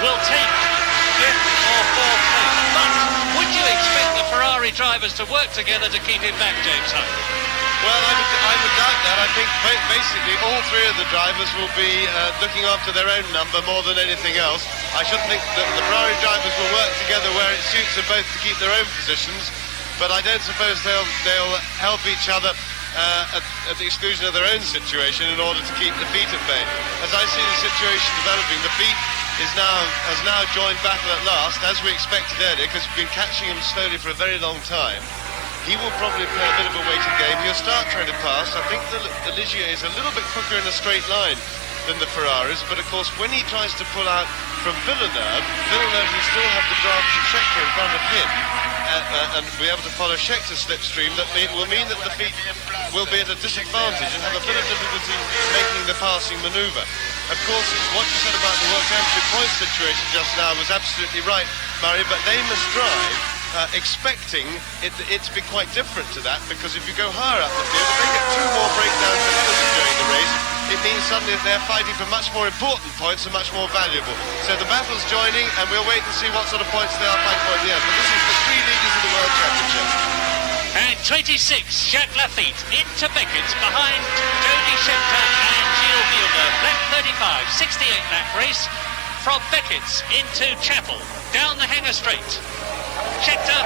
will take 5th or 4th place. But would you expect the Ferrari drivers to work together to keep him back, James Hunt? Well, I would doubt that. I think basically all 3 of the drivers will be looking after their own number more than anything else. I shouldn't think that the Ferrari drivers will work together where it suits them both to keep their own positions, but I don't suppose they'll help each other at the exclusion of their own situation in order to keep the feet at bay. As I see the situation developing, the feet has now joined battle at last, as we expected earlier, because we've been catching him slowly for a very long time. He will probably play a bit of a waiting game. He'll start trying to pass. I think the Ligier is a little bit quicker in a straight line than the Ferraris, but of course when he tries to pull out from Villeneuve will still have the draft from Scheckter in front of him and be able to follow Schecter's slipstream. That will mean that the feet will be at a disadvantage and have a bit of difficulty making the passing manoeuvre. Of course, what you said about the World Championship points situation just now was absolutely right, Murray, but they must drive expecting it to be quite different to that, because if you go higher up the field, if they get 2 more breakdowns than others during the race, it means suddenly that they're fighting for much more important points and much more valuable. So the battle's joining, and we'll wait and see what sort of points they are fighting for at the end. But this is the 3 leaders of the World Championship. And 26, Jacques Lafitte into Beckett, behind Jody Scheckter and Gilles Villeneuve. Lap 35, 68-lap race from Beckett's into Chapel, down the Hanger Straight. Scheckter,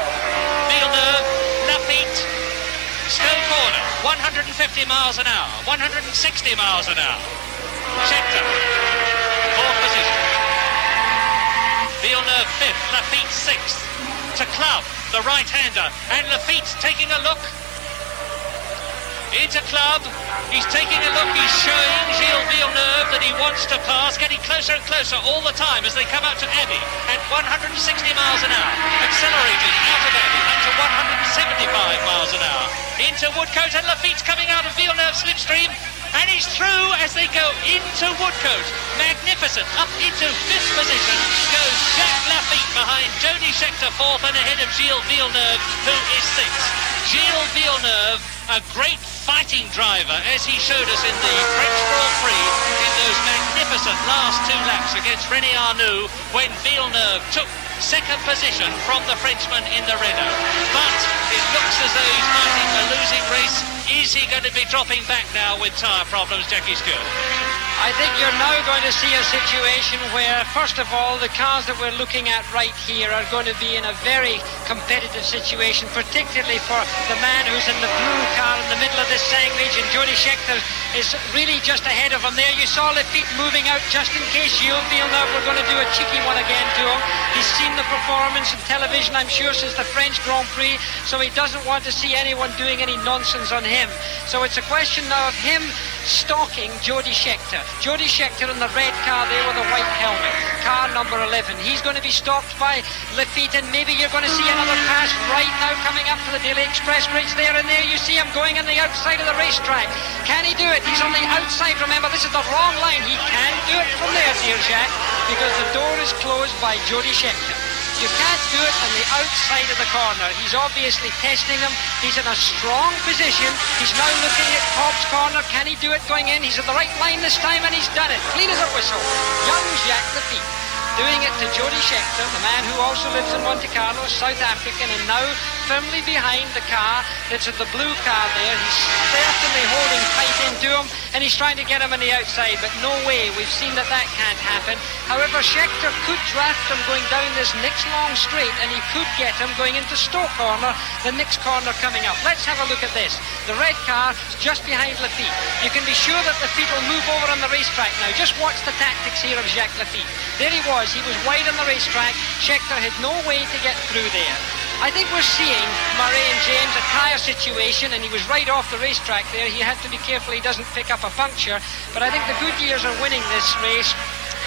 Villeneuve, Lafitte, 150 miles an hour, 160 miles an hour. Scheckter, fourth position. Villeneuve fifth, Lafitte sixth. To Club, the right-hander, and Lafitte's taking a look. Into Club, he's taking a look, he's showing Gilles Villeneuve that he wants to pass, getting closer and closer all the time as they come out to Abbey at 160 miles an hour, accelerating out of Abbey into 175 miles an hour. Into Woodcote, and Lafitte's coming out of Villeneuve's slipstream, and he's through as they go into Woodcote. Magnificent. Up into fifth position goes Jacques Lafitte behind Jody Scheckter fourth and ahead of Gilles Villeneuve, who is sixth. Gilles Villeneuve, a great fighting driver, as he showed us in the French Grand Prix in those magnificent last two laps against René Arnoux, when Villeneuve took second position from the Frenchman in the Renault. But it looks as though he's fighting a losing race. Is he going to be dropping back now with tyre problems, Jackie Stewart? I think you're now going to see a situation where, first of all, the cars that we're looking at right here are going to be in a very competitive situation, particularly for the man who's in the blue car in the middle of this sandwich, and Jody Scheckter is really just ahead of him there. You saw Lafitte moving out just in case Gilles Villeneuve were going to do a cheeky one again to him. He's seen the performance on television, I'm sure, since the French Grand Prix, so he doesn't want to see anyone doing any nonsense on him. So it's a question now of him stalking Jody Scheckter. Jody Scheckter in the red car there with a white helmet, car number 11. He's going to be stopped by Lafitte, and maybe you're going to see another pass right now coming up to the Daily Express bridge there, and there you see him going on the outside of the racetrack. Can he do it? He's on the outside. Remember, this is the wrong line. He can't do it from there, dear Jacques, because the door is closed by Jody Scheckter. You can't do it on the outside of the corner. He's obviously testing him. He's in a strong position. He's now looking at Cobb's corner. Can he do it going in? He's at the right line this time, and he's done it. Clean as a whistle. Young Jacques Lafitte doing it to Jody Scheckter, the man who also lives in Monte Carlo, South African, and now firmly behind the car that's at the blue car there. He's certainly holding tight into him, and he's trying to get him on the outside, but no way. We've seen that can't happen. However, Scheckter could draft him going down this next long straight, and he could get him going into Stoke corner, the next corner coming up. Let's have a look at this. The red car is just behind Lafitte. You can be sure that Lafitte will move over on the racetrack now. Just watch the tactics here of Jacques Lafitte. There he was. He was wide on the racetrack. Scheckter had no way to get through there. I think we're seeing Murray and James a tyre situation, and he was right off the racetrack there. He had to be careful he doesn't pick up a puncture, but I think the Goodyears are winning this race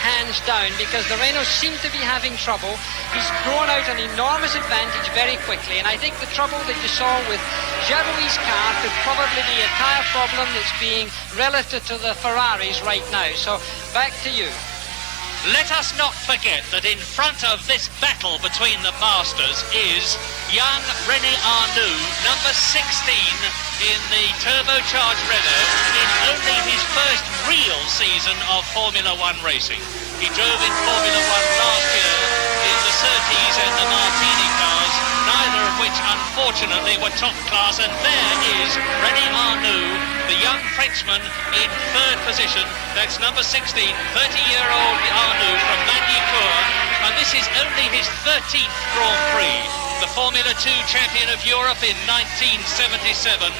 hands down, because the Renault seem to be having trouble. He's grown out an enormous advantage very quickly, and I think the trouble that you saw with Jadoui's car could probably be a tyre problem that's being relative to the Ferraris right now. So back to you. Let us not forget that in front of this battle between the masters is young René Arnoux, number 16 in the turbocharged Renault, in only his first real season of Formula One racing. He drove in Formula One last year in the Surtees and the Martini cars, neither of which unfortunately were top class, and there is René Arnoux, the young Frenchman, in third position. That's number 16, 30-year-old Arnoux from Magny-Cours, and this is only his 13th Grand Prix. The Formula 2 champion of Europe in 1977,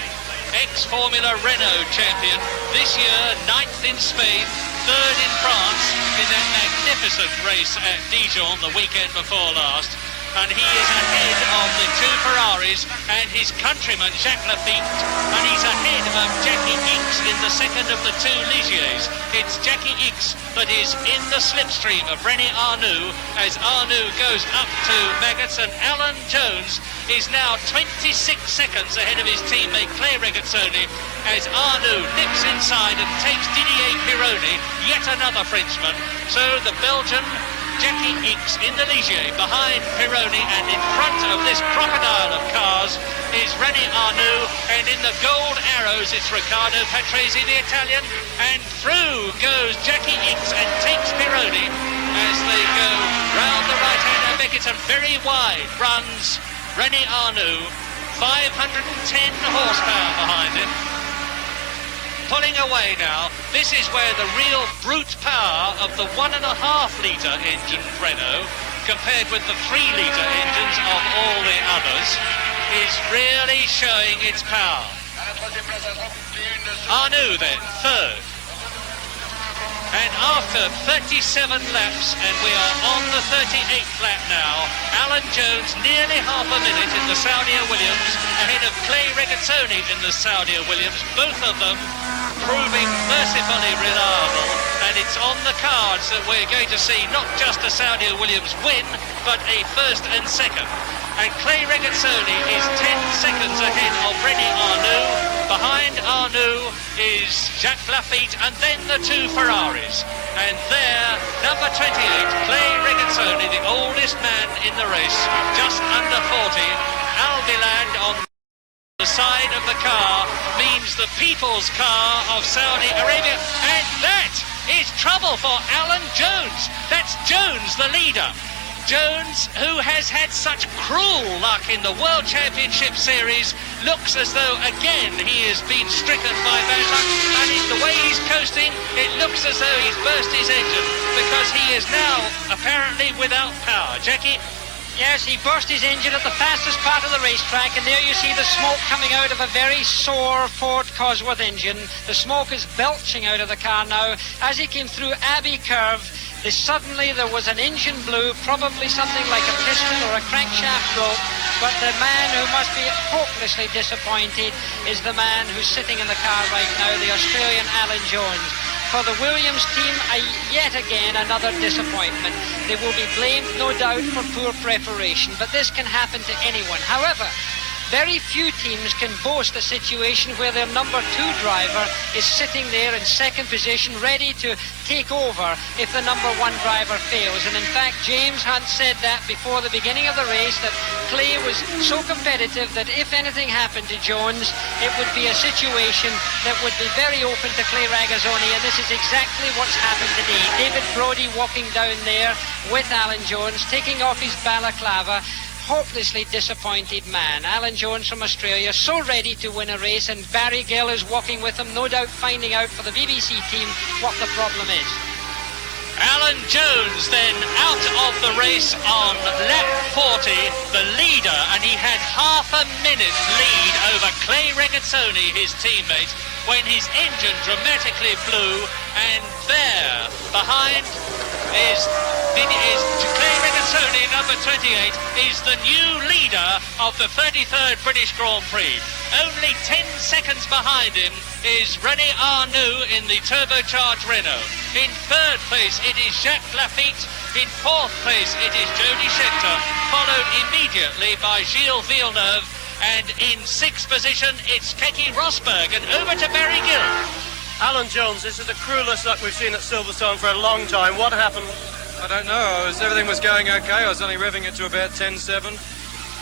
ex-Formula Renault champion, this year 9th in Spain, 3rd in France in that magnificent race at Dijon the weekend before last. And he is ahead of the two Ferraris and his countryman Jacques Lafitte, and he's ahead of Jackie Ickx in the second of the two Ligiers. It's Jackie Ickx that is in the slipstream of René Arnoux as Arnoux goes up to Maggots, and Alan Jones is now 26 seconds ahead of his teammate Clay Regazzoni as Arnoux nips inside and takes Didier Pironi, yet another Frenchman. So the Belgian Jackie Ickx in the Ligier behind Pironi, and in front of this crocodile of cars is René Arnoux, and in the gold arrows it's Riccardo Patrese, the Italian, and through goes Jackie Ickx and takes Pironi as they go round the right-hand Beckett, and very wide runs René Arnoux, 510 horsepower behind him. Pulling away now. This is where the real brute power of the 1.5-litre engine Renault, compared with the 3-litre engines of all the others, is really showing its power. Arnoux then, third. And after 37 laps, and we are on the 38th lap now, Alan Jones nearly half a minute in the Saudia Williams, ahead of Clay Regazzoni in the Saudia Williams, both of them proving mercifully reliable. And it's on the cards that we're going to see not just a Saudia Williams win, but a first and second. And Clay Regazzoni is 10 seconds ahead of René Arnoux. Behind Arnoux is Jacques Lafitte, and then the two Ferraris. And there, number 28, Clay Regazzoni, the oldest man in the race, just under 40. Albiland on the side of the car means the people's car of Saudi Arabia. And that is trouble for Alan Jones. That's Jones, the leader. Jones, who has had such cruel luck in the World Championship Series, looks as though again he has been stricken by bad luck, and the way he's coasting, it looks as though he's burst his engine, because he is now apparently without power. Jackie? Yes, he burst his engine at the fastest part of the racetrack, and there you see the smoke coming out of a very sore Ford Cosworth engine. The smoke is belching out of the car now. As he came through Abbey Curve, suddenly there was an engine blew, probably something like a piston or a crankshaft broke, but the man who must be hopelessly disappointed is the man who's sitting in the car right now, the Australian Alan Jones. For the Williams team, yet again another disappointment. They will be blamed, no doubt, for poor preparation, but this can happen to anyone. However, very few teams can boast a situation where their number 2 driver is sitting there in second position, ready to take over if the number 1 driver fails. And in fact, James Hunt said that before the beginning of the race, that Clay was so competitive that if anything happened to Jones, it would be a situation that would be very open to Clay Regazzoni, and this is exactly what's happened today. David Brodie walking down there with Alan Jones, taking off his balaclava. Hopelessly disappointed man. Alan Jones from Australia, so ready to win a race, and Barry Gill is walking with him, no doubt finding out for the BBC team what the problem is. Alan Jones then out of the race on lap 40, the leader, and he had half a minute lead over Clay Regazzoni, his teammate, when his engine dramatically blew, and there behind is Clay Regazzoni, number 28, is the new leader of the 33rd British Grand Prix. Only 10 seconds behind him is René Arnoux in the turbocharged Renault. In third place it is Jacques Lafitte. In fourth place it is Jody Scheckter, followed immediately by Gilles Villeneuve. And in sixth position it's Keke Rosberg, and over to Barry Gill. Alan Jones, this is the cruelest luck we've seen at Silverstone for a long time. What happened? I don't know. Everything was going okay. I was only revving it to about 10.7,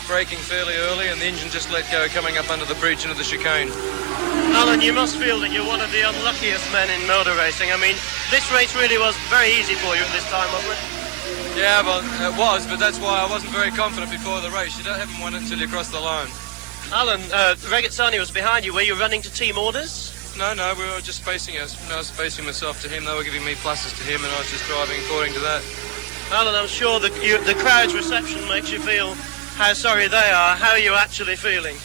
braking fairly early, and the engine just let go coming up under the bridge into the chicane. Alan, you must feel that you're one of the unluckiest men in motor racing. I mean, this race really was very easy for you at this time, wasn't it? Yeah, well, it was, but that's why I wasn't very confident before the race. You haven't won it until you cross the line. Alan, Regazzoni was behind you. Were you running to team orders? No, we were just spacing us. I was spacing myself to him. They were giving me pluses to him, and I was just driving according to that. Alan, I'm sure the crowd's reception makes you feel how sorry they are. How are you actually feeling?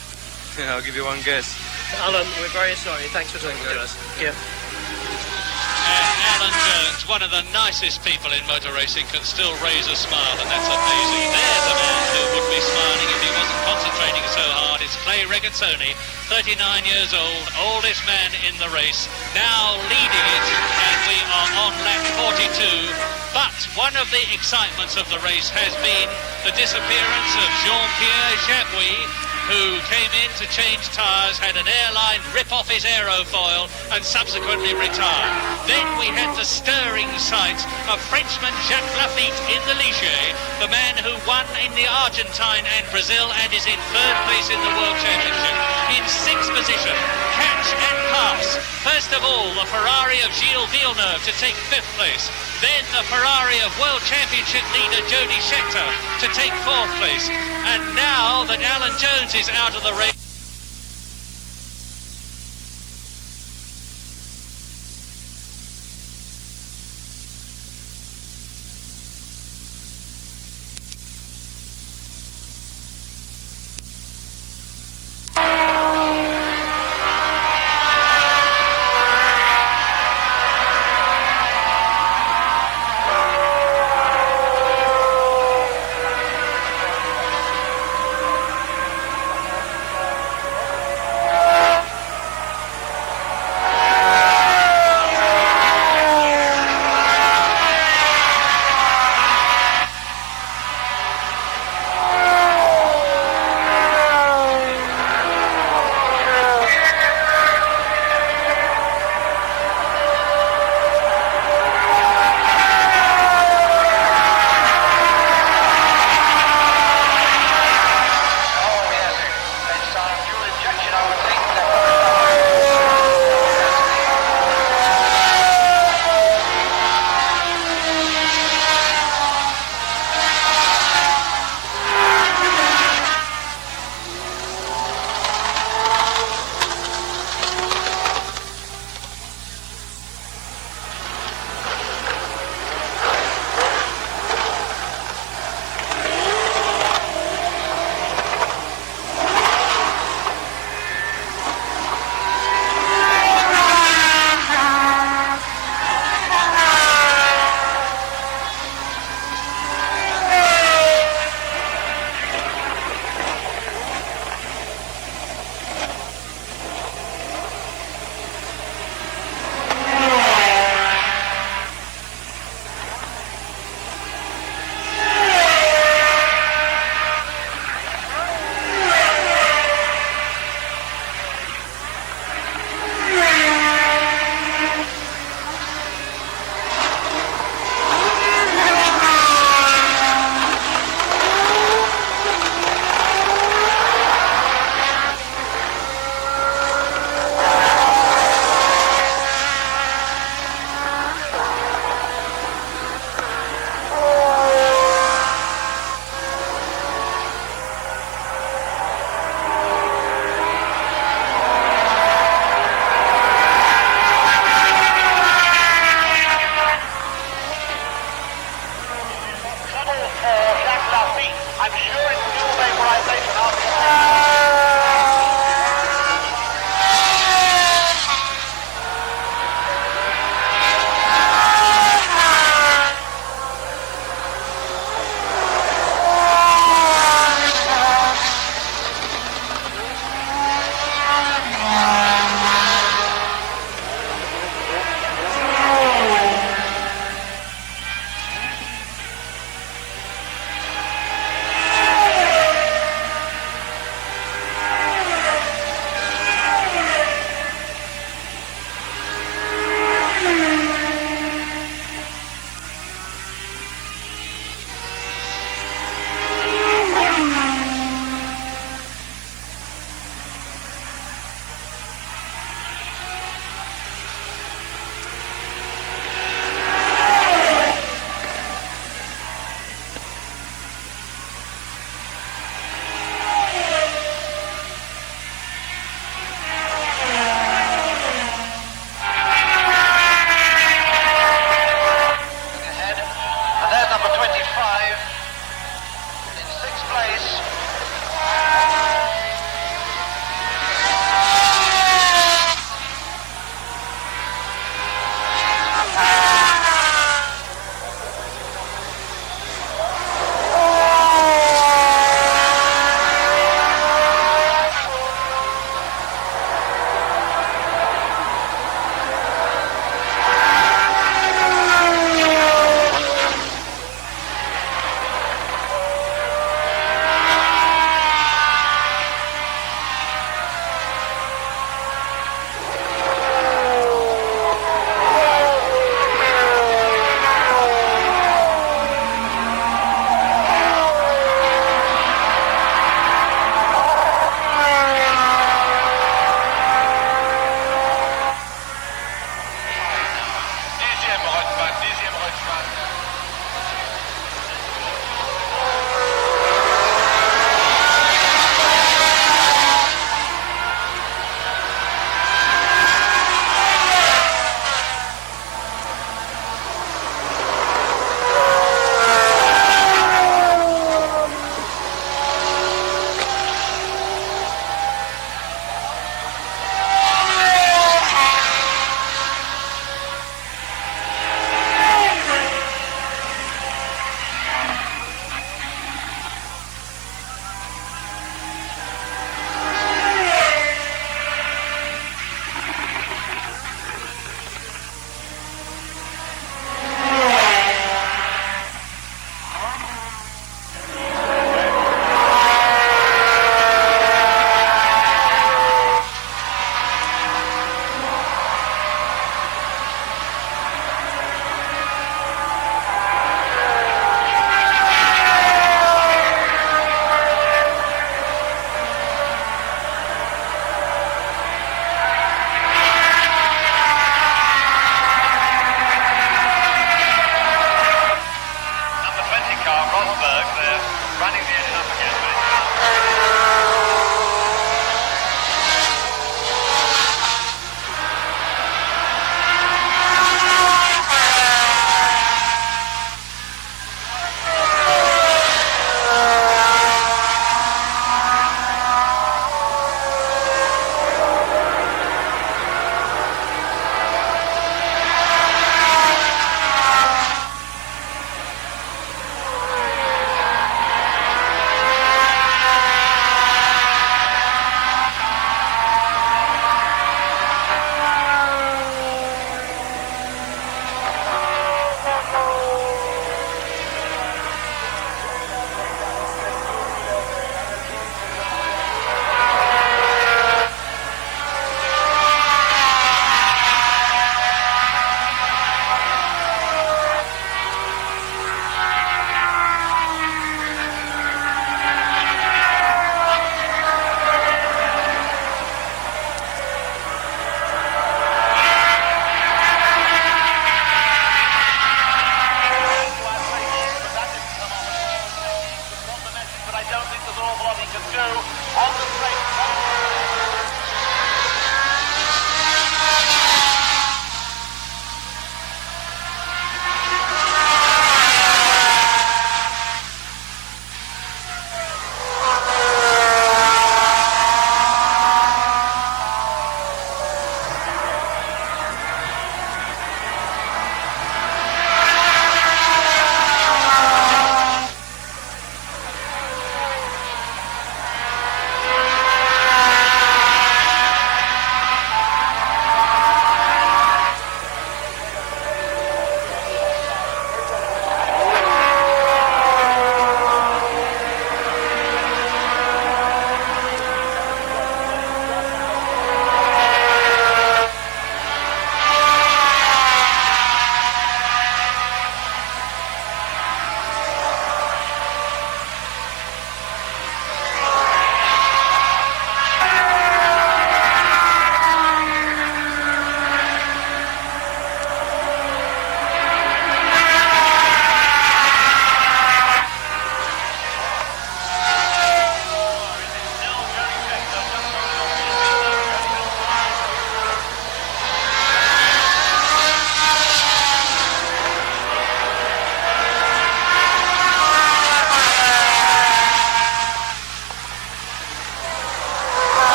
Yeah, I'll give you one guess. Alan, we're very sorry. Thanks for talking to us. Yeah. Alan Jones, one of the nicest people in motor racing, can still raise a smile, and that's amazing. There's a man who would be smiling if he wasn't concentrating so hard. It's Clay Regazzoni, 39 years old, oldest man in the race, now leading it, and we are on lap 42. But one of the excitements of the race has been the disappearance of Jean-Pierre Jabouille, who came in to change tyres, had an airline rip off his aerofoil and subsequently retired. Then we had the stirring sight of Frenchman Jacques Lafitte in the Ligier, the man who won in the Argentine and Brazil and is in third place in the World Championship. In sixth position, catch and pass. First of all, the Ferrari of Gilles Villeneuve to take fifth place. Then the Ferrari of World Championship leader Jody Scheckter to take fourth place. And now that Alan Jones is out of the race,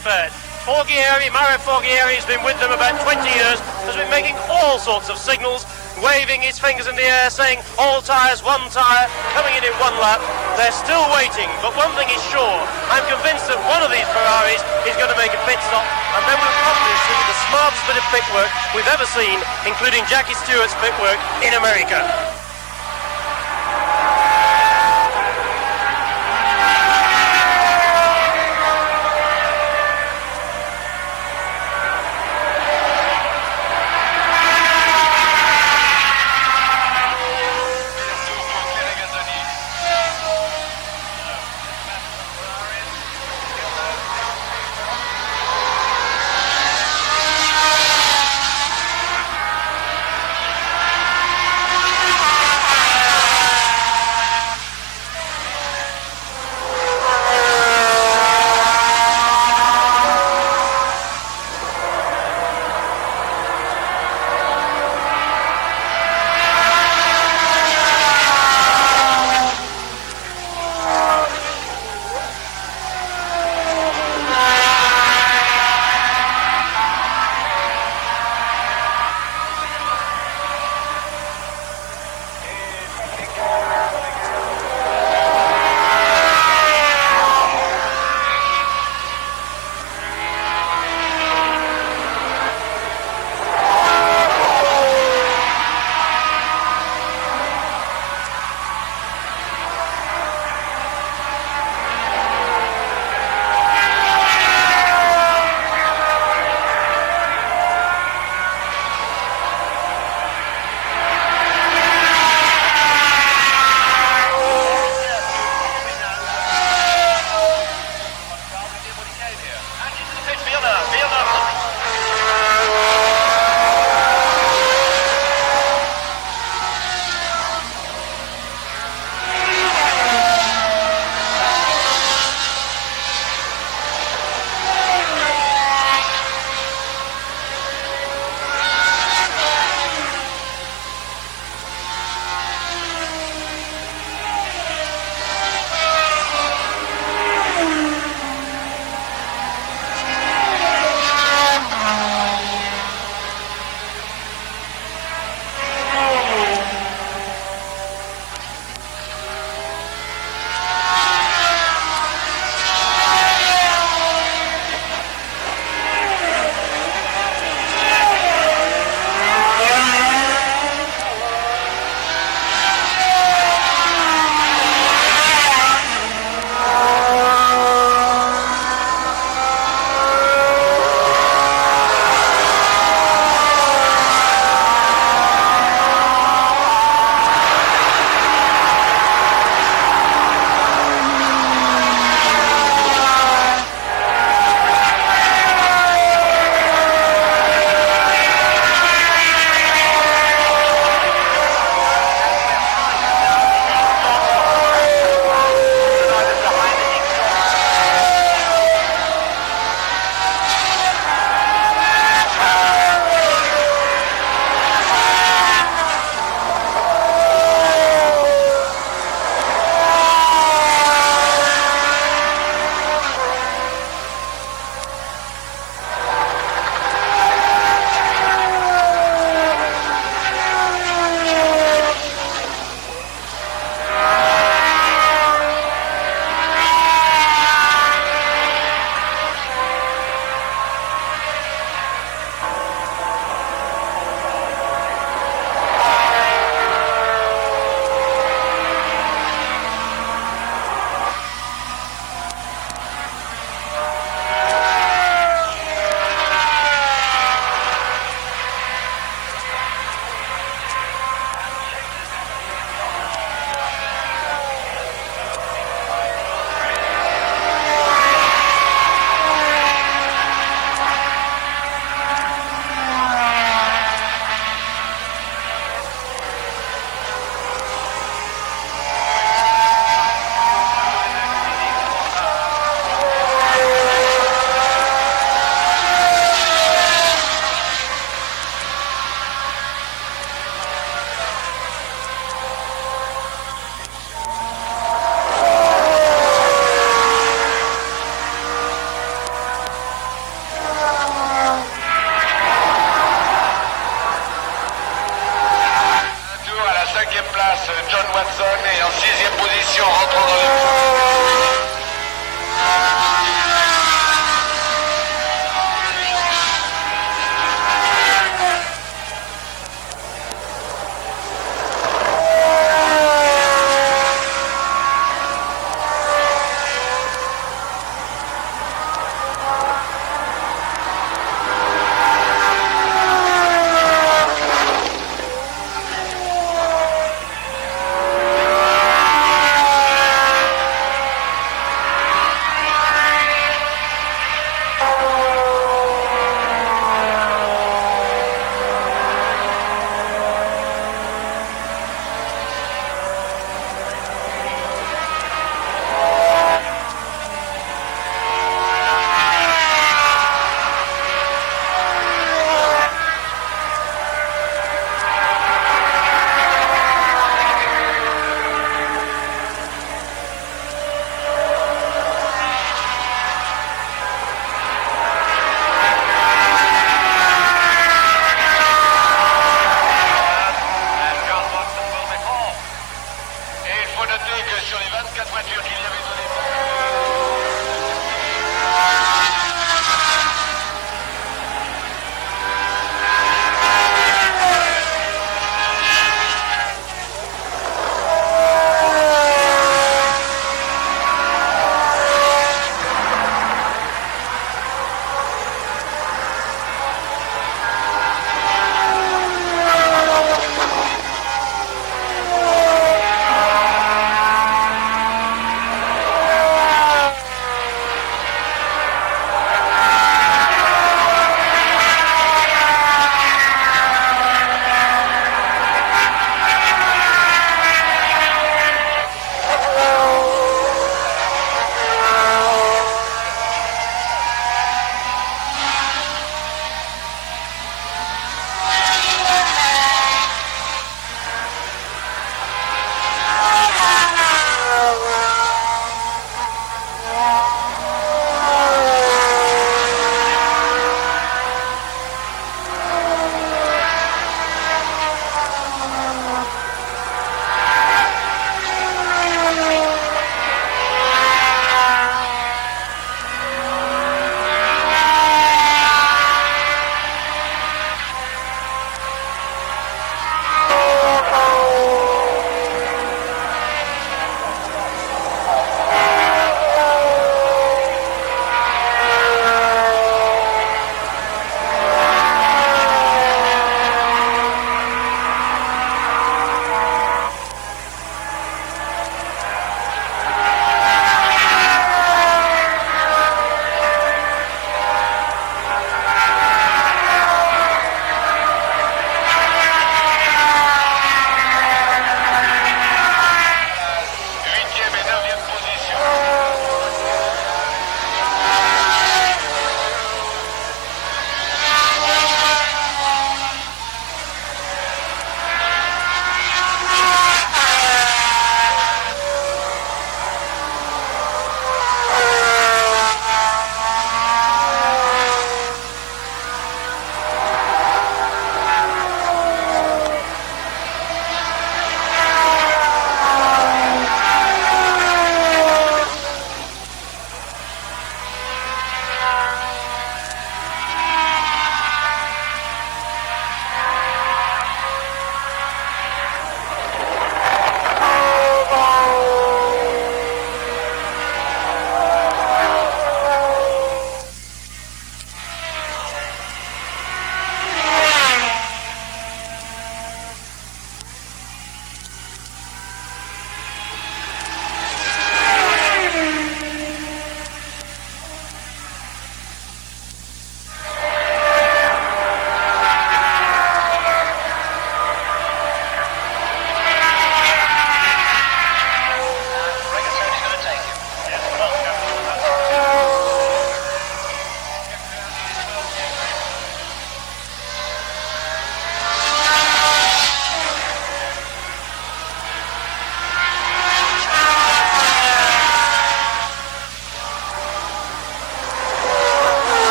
fair. Mario Forghieri has been with them about 20 years, has been making all sorts of signals, waving his fingers in the air, saying all tyres, one tyre, coming in one lap. They're still waiting, but one thing is sure, I'm convinced that one of these Ferraris is going to make a pit stop, and then we'll probably see the smartest bit of pit work we've ever seen, including Jackie Stewart's pit work in America.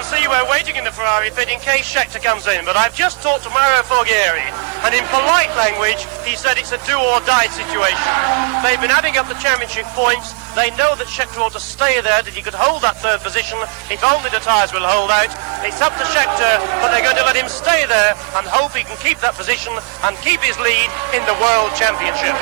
can see we're waiting in the Ferrari pit in case Scheckter comes in, but I've just talked to Mario Forghieri, and in polite language, he said it's a do-or-die situation. They've been adding up the championship points. They know that Scheckter ought to stay there, that he could hold that third position if only the tyres will hold out. It's up to Scheckter, but they're going to let him stay there and hope he can keep that position and keep his lead in the World Championship.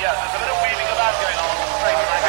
Yeah, there's a bit of weaving about going on the straight track.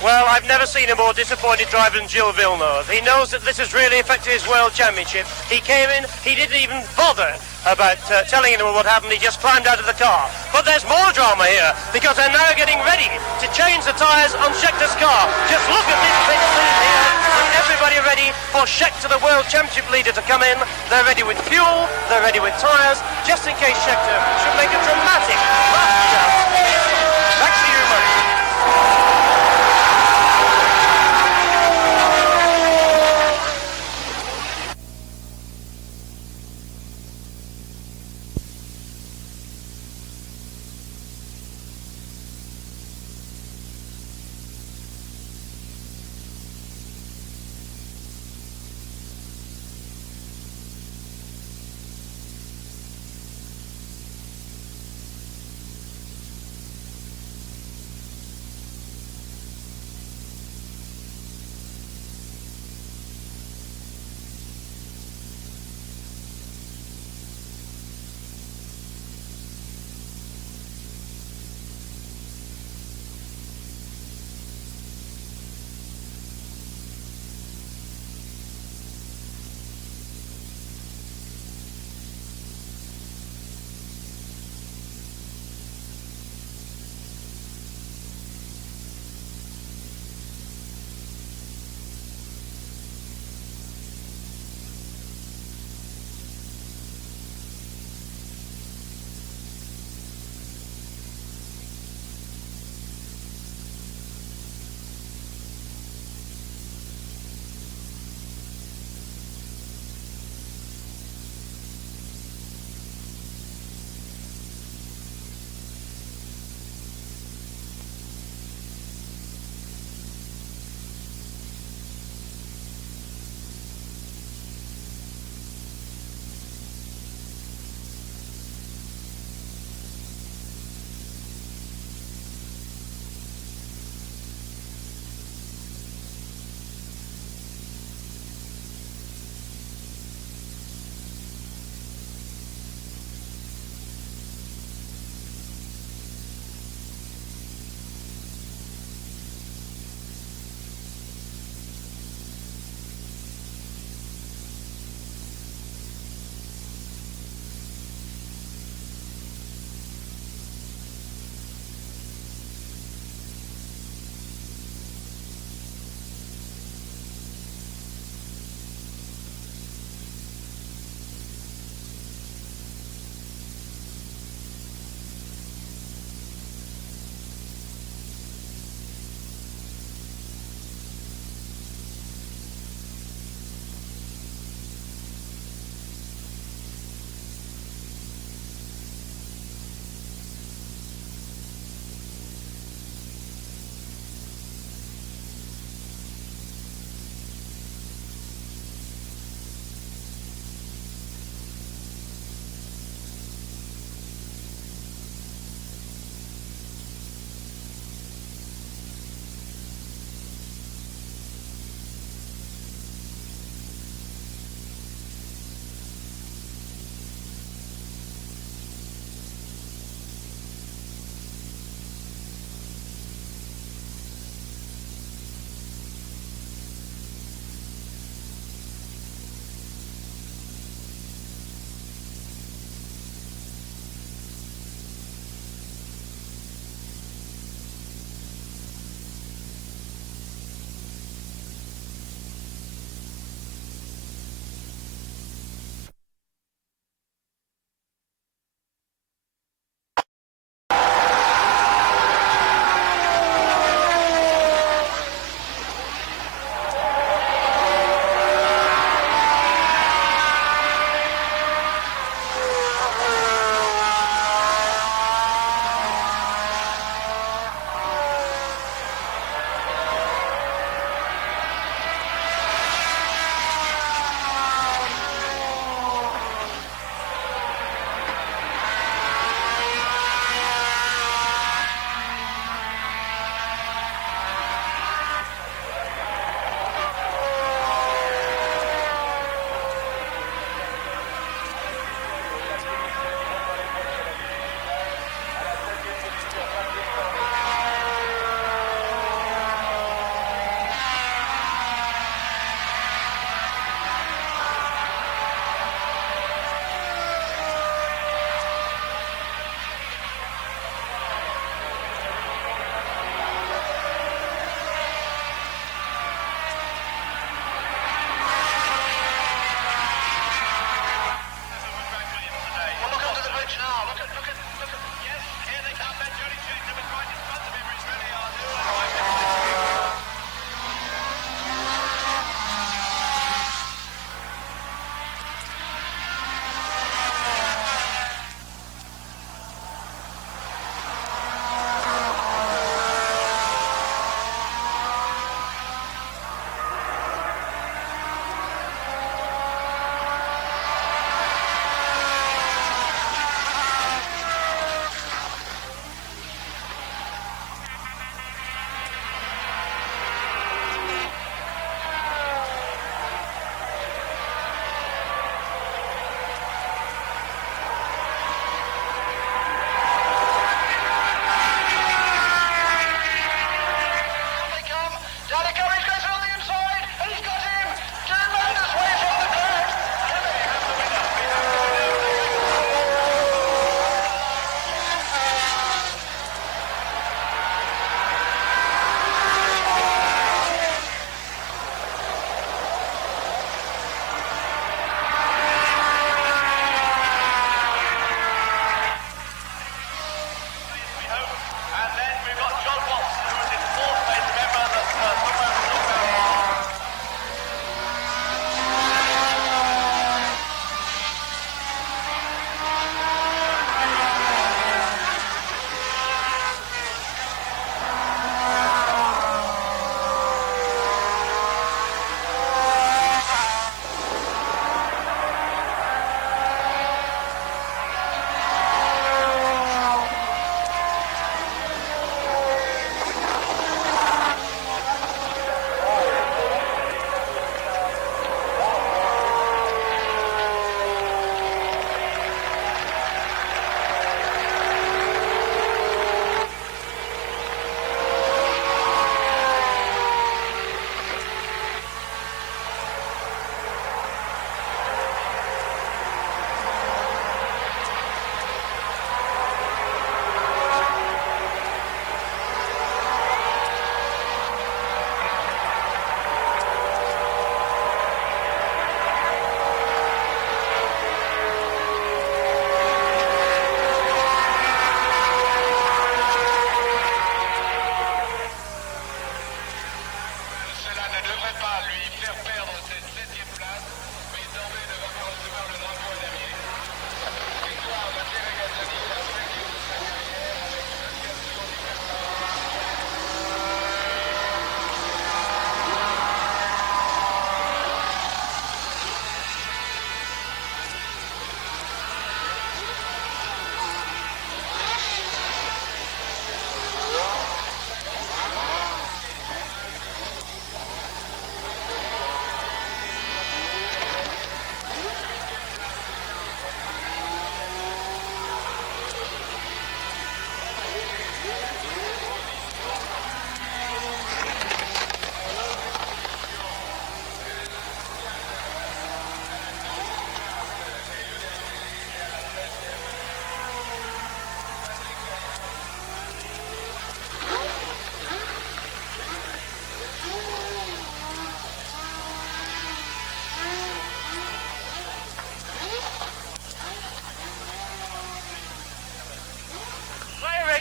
Well, I've never seen a more disappointed driver than Gilles Villeneuve. He knows that this has really affected his World Championship. He came in, he didn't even bother about telling anyone what happened. He just climbed out of the car. But there's more drama here, because they're now getting ready to change the tyres on Schecter's car. Just look at this big scene here, and everybody ready for Schechter, the World Championship leader, to come in. They're ready with fuel, they're ready with tyres, just in case Schechter should make a dramatic last jump. Back to you, Murray.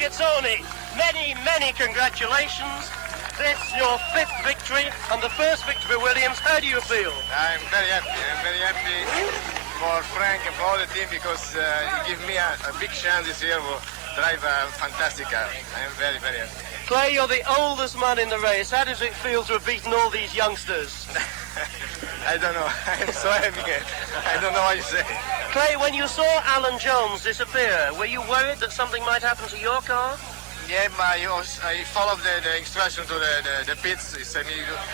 Regazzoni, many congratulations. This is your 5th victory and the first victory for Williams. How do you feel? I'm very happy. I'm very happy for Frank and for all the team because he gave me a big chance this year to drive a fantastic car. I am very happy. Clay, you're the oldest man in the race. How does it feel to have beaten all these youngsters? I don't know. I'm so happy. I don't know what you say. Clay, when you saw Alan Jones disappear, were you worried that something might happen to your car? Yeah, but I followed the instruction to the pits. He said me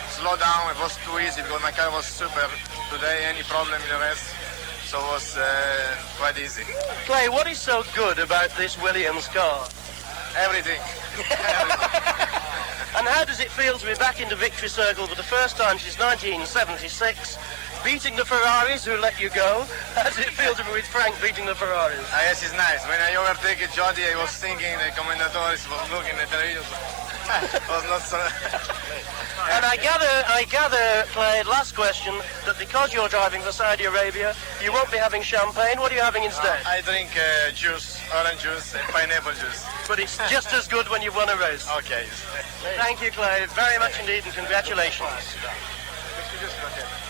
slow down. It was too easy because my car was super today. Any problem in the rest, so it was quite easy. Clay, what is so good about this Williams car? Everything. And how does it feel to be back in the victory circle for the first time since 1976, beating the Ferraris who let you go? How does it feel to be with Frank beating the Ferraris? Yes, it's nice. When I overtake Jody, I was thinking the commentators was looking at the television. It was not so... And I gather, Clay, last question, that because you're driving for Saudi Arabia, you won't be having champagne. What are you having instead? I drink juice, orange juice and pineapple juice. But it's just as good when you've won a race. Okay. Thank you, Clay, very much indeed, and congratulations. Okay.